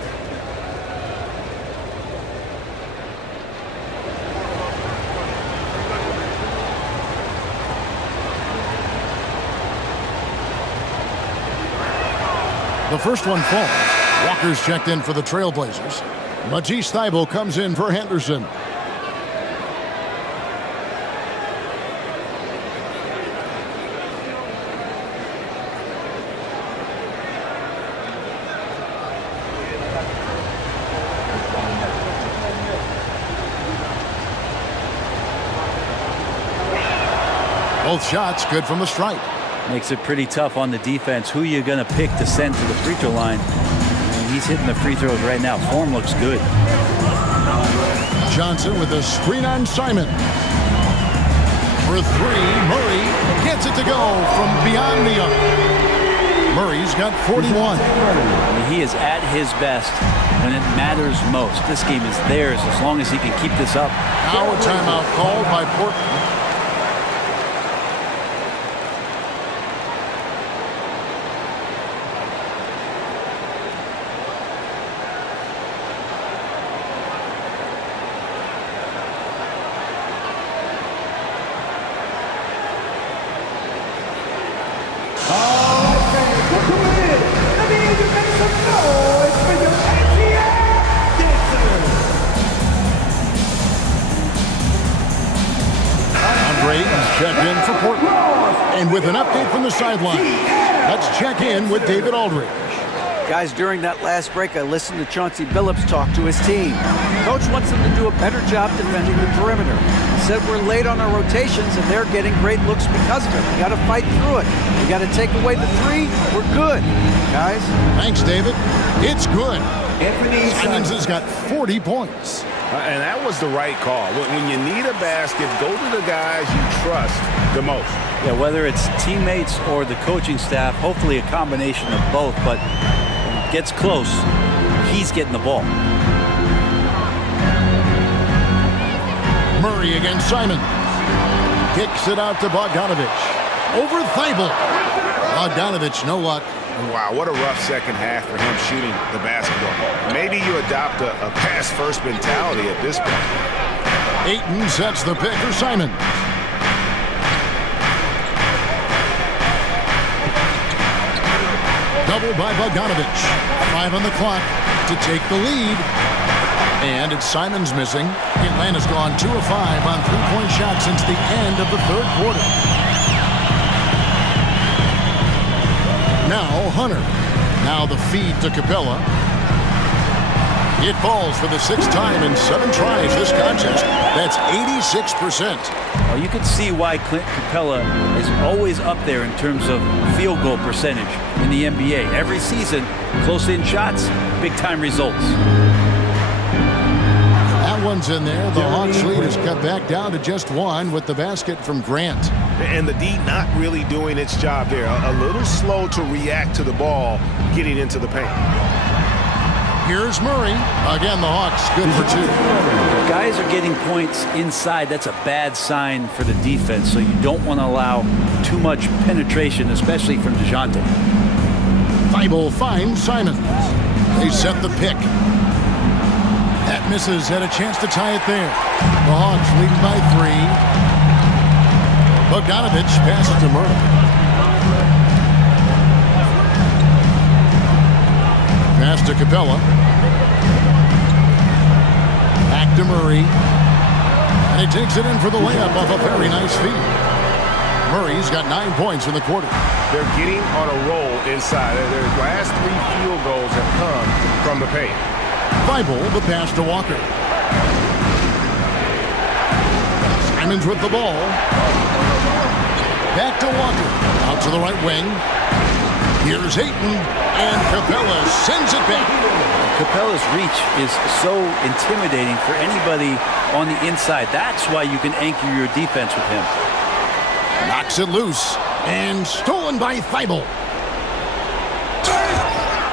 The first one falls. Walker's checked in for the Trailblazers. Matisse Thybulle comes in for Henderson. Both shots good from the stripe. Makes it pretty tough on the defense. Who you going to pick to send to the free throw line? And he's hitting the free throws right now. Form looks good. Johnson with a screen on Simon. For 3, Murray gets it to go from beyond the arc. Murray's got 41. He is at his best when it matters most. This game is theirs as long as he can keep this up. Now a timeout called by Portland. Check in for Portland. And with an update from the sideline, let's check in with David Aldridge. Guys, during that last break, I listened to Chauncey Billups talk to his team. Coach wants them to do a better job defending the perimeter. He said we're late on our rotations and they're getting great looks because of it. We got to fight through it. We got to take away the 3. We're good, guys. Thanks, David. It's good. Simons has got 40 points. And that was the right call. When you need a basket, go to the guys you trust the most. Yeah, whether it's teammates or the coaching staff, hopefully a combination of both, but when it gets close, he's getting the ball. Murray against Simon. Kicks it out to Bogdanovich. Over Thybulle. Bogdanovich, no luck. Wow, what a rough second half for him shooting the basketball. Maybe you adopt a pass-first mentality at this point. Ayton sets the pick for Simon. double by Bogdanovich. 5 on the clock to take the lead. And it's Simons missing. Atlanta's gone 2 of 5 on three-point shots since the end of the third quarter. Now Hunter. Now the feed to Capella. It falls for the 6th time in 7 tries this contest. That's 86%. Well, you can see why Clint Capella is always up there in terms of field goal percentage in the NBA. Every season, close-in shots, big-time results. That one's in there. The Hawks lead is cut back down to just 1 with the basket from Grant. And the D not really doing its job there. A little slow to react to the ball getting into the paint. Here's Murray. Again, the Hawks good for 2. If guys are getting points inside, that's a bad sign for the defense, so you don't want to allow too much penetration, especially from DeJounte. Thibault finds Simons. They set the pick. That misses. Had a chance to tie it there. The Hawks leading by 3. Bogdanovich passes to Murray. Pass to Capella. Back to Murray. And he takes it in for the layup off a very nice feed. Murray's got 9 points in the quarter. They're getting on a roll inside. Their last 3 field goals have come from the paint. Thibault, the pass to Walker. Simons with the ball. Back to Walker. Out to the right wing. Here's Ayton, and Capella sends it back. Capella's reach is so intimidating for anybody on the inside. That's why you can anchor your defense with him. Knocks it loose, and stolen by Thibault.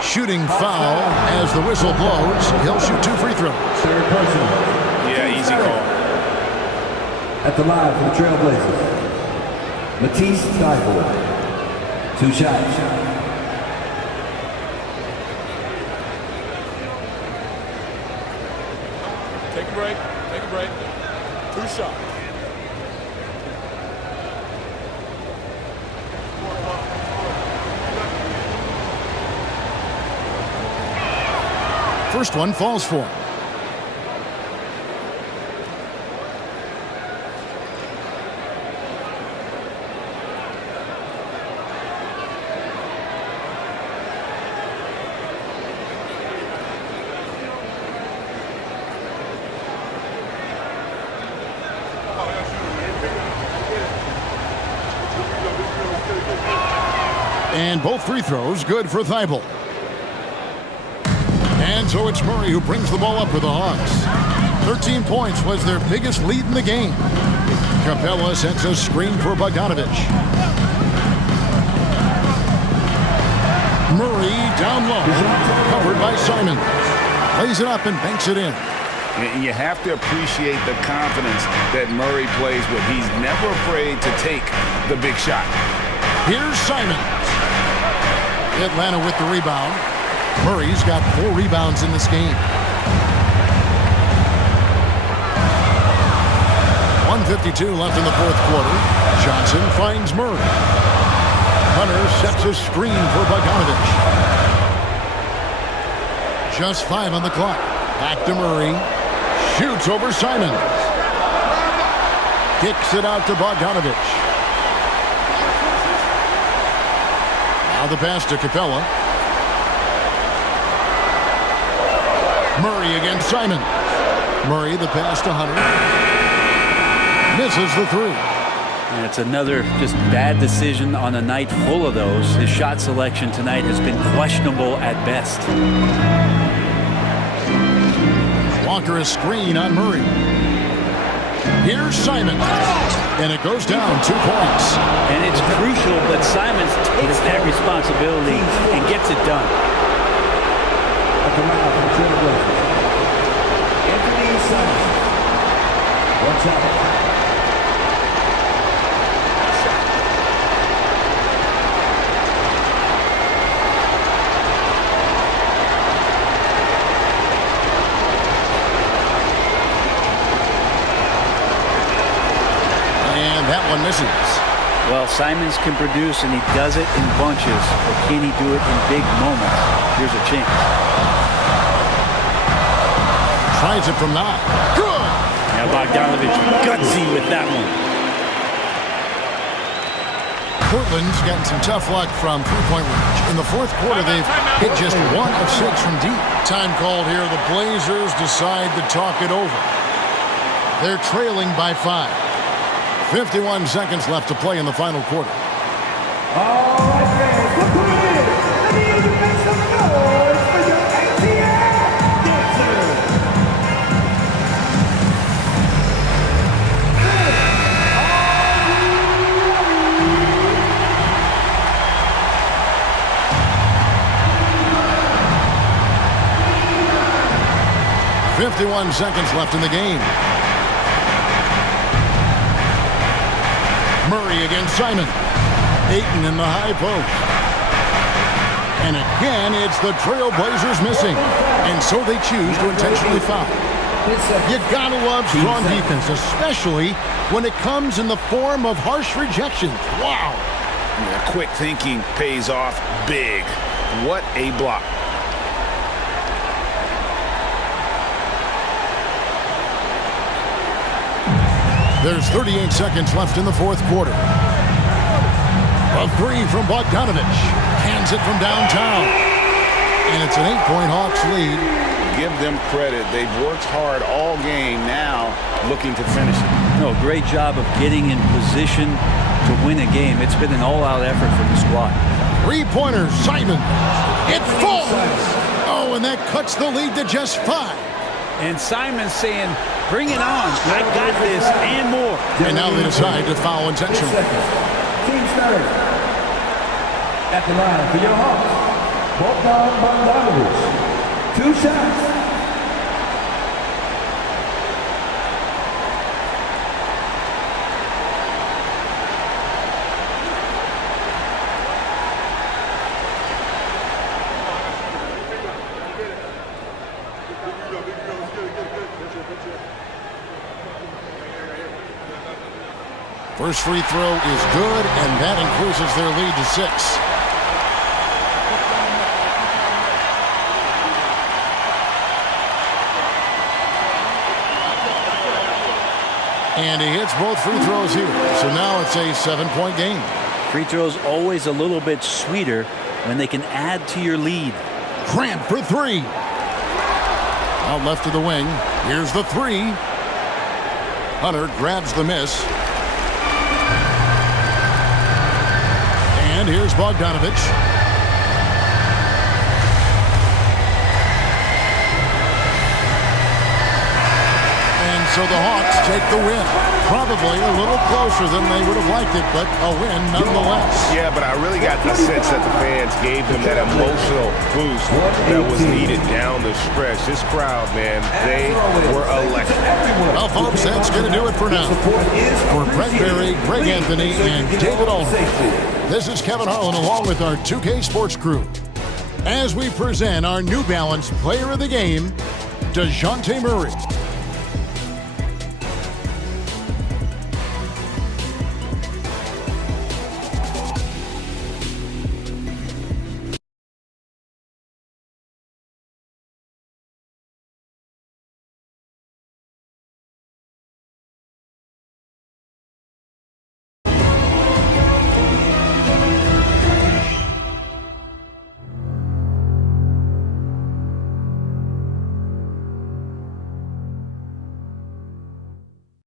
Shooting foul as the whistle blows. He'll shoot 2 free throws. Third personal. Yeah, easy call. At the line for the Trailblazers, Matisse Thybulle. 2 shots. Take a break. Take a break. 2 shots. First one falls for him. And both free throws good for Thibault. And so it's Murray who brings the ball up for the Hawks. 13 points was their biggest lead in the game. Capella sends a screen for Bogdanovich. Murray down low, covered by Simons. Lays it up and banks it in. And you have to appreciate the confidence that Murray plays with. He's never afraid to take the big shot. Here's Simons. Atlanta with the rebound. Murray's got 4 rebounds in this game. 1:52 left in the fourth quarter. Johnson finds Murray. Hunter sets a screen for Bogdanovich. Just 5 on the clock. Back to Murray. Shoots over Simons. Kicks it out to Bogdanovich. Now the pass to Capella. Murray against Simons. Murray the pass to Hunter. Misses the 3. And it's another just bad decision on a night full of those. His shot selection tonight has been questionable at best. Walker a screen on Murray. Here's Simons. And it goes down 2 points. And it's crucial that Simons takes that responsibility and gets it done. At the line for the Trailblazers, Anthony Simons. 1 shot. And that one misses. Well, Simons can produce, and he does it in bunches, but can he do it in big moments? Here's a chance. Tries it from 9. Good! Now Bogdanovich gutsy with that one. Portland's gotten some tough luck from three-point range. In the fourth quarter, they've hit just 1 of 6 from deep. Time called here. The Blazers decide to talk it over. They're trailing by 5. 51 seconds left to play in the final quarter. All right, fans, look who it is. I need you to make some noise for your ATL dancer. 51 seconds left in the game. Murray against Simon. Ayton in the high post. And again, it's the Trailblazers missing. And so they choose to intentionally foul. You gotta love strong defense, especially when it comes in the form of harsh rejections. Wow. Yeah, quick thinking pays off big. What a block. There's 38 seconds left in the fourth quarter. A 3 from Bogdanovich. Hands it from downtown. And it's an 8-point Hawks lead. Give them credit. They've worked hard all game, now looking to finish it. No, great job of getting in position to win a game. It's been an all-out effort from the squad. 3-pointer, Simon. It falls. Oh, and that cuts the lead to just 5. And Simon's saying, bring it on. I got this and more. And now they decide to foul intentionally. Team starter. At the line for your Hawks, Bogdanovich. 2 shots. First free throw is good, and that increases their lead to 6. And he hits both free throws here. So now it's a 7-point game. Free throws always a little bit sweeter when they can add to your lead. Grant for 3. Out left to the wing. Here's the 3. Hunter grabs the miss. And here's Bogdanovich. And so the Hawks take the win. Probably a little closer than they would have liked it, but a win nonetheless. Yeah, but I really got the sense that the fans gave them that emotional boost that was needed down the stretch. This crowd, man, they were electric. Well, folks, that's going to do it for now. For Brett Berry, Greg Anthony, and David Aldridge, this is Kevin Harlan along with our 2K Sports crew as we present our New Balance Player of the Game, DeJounte Murray.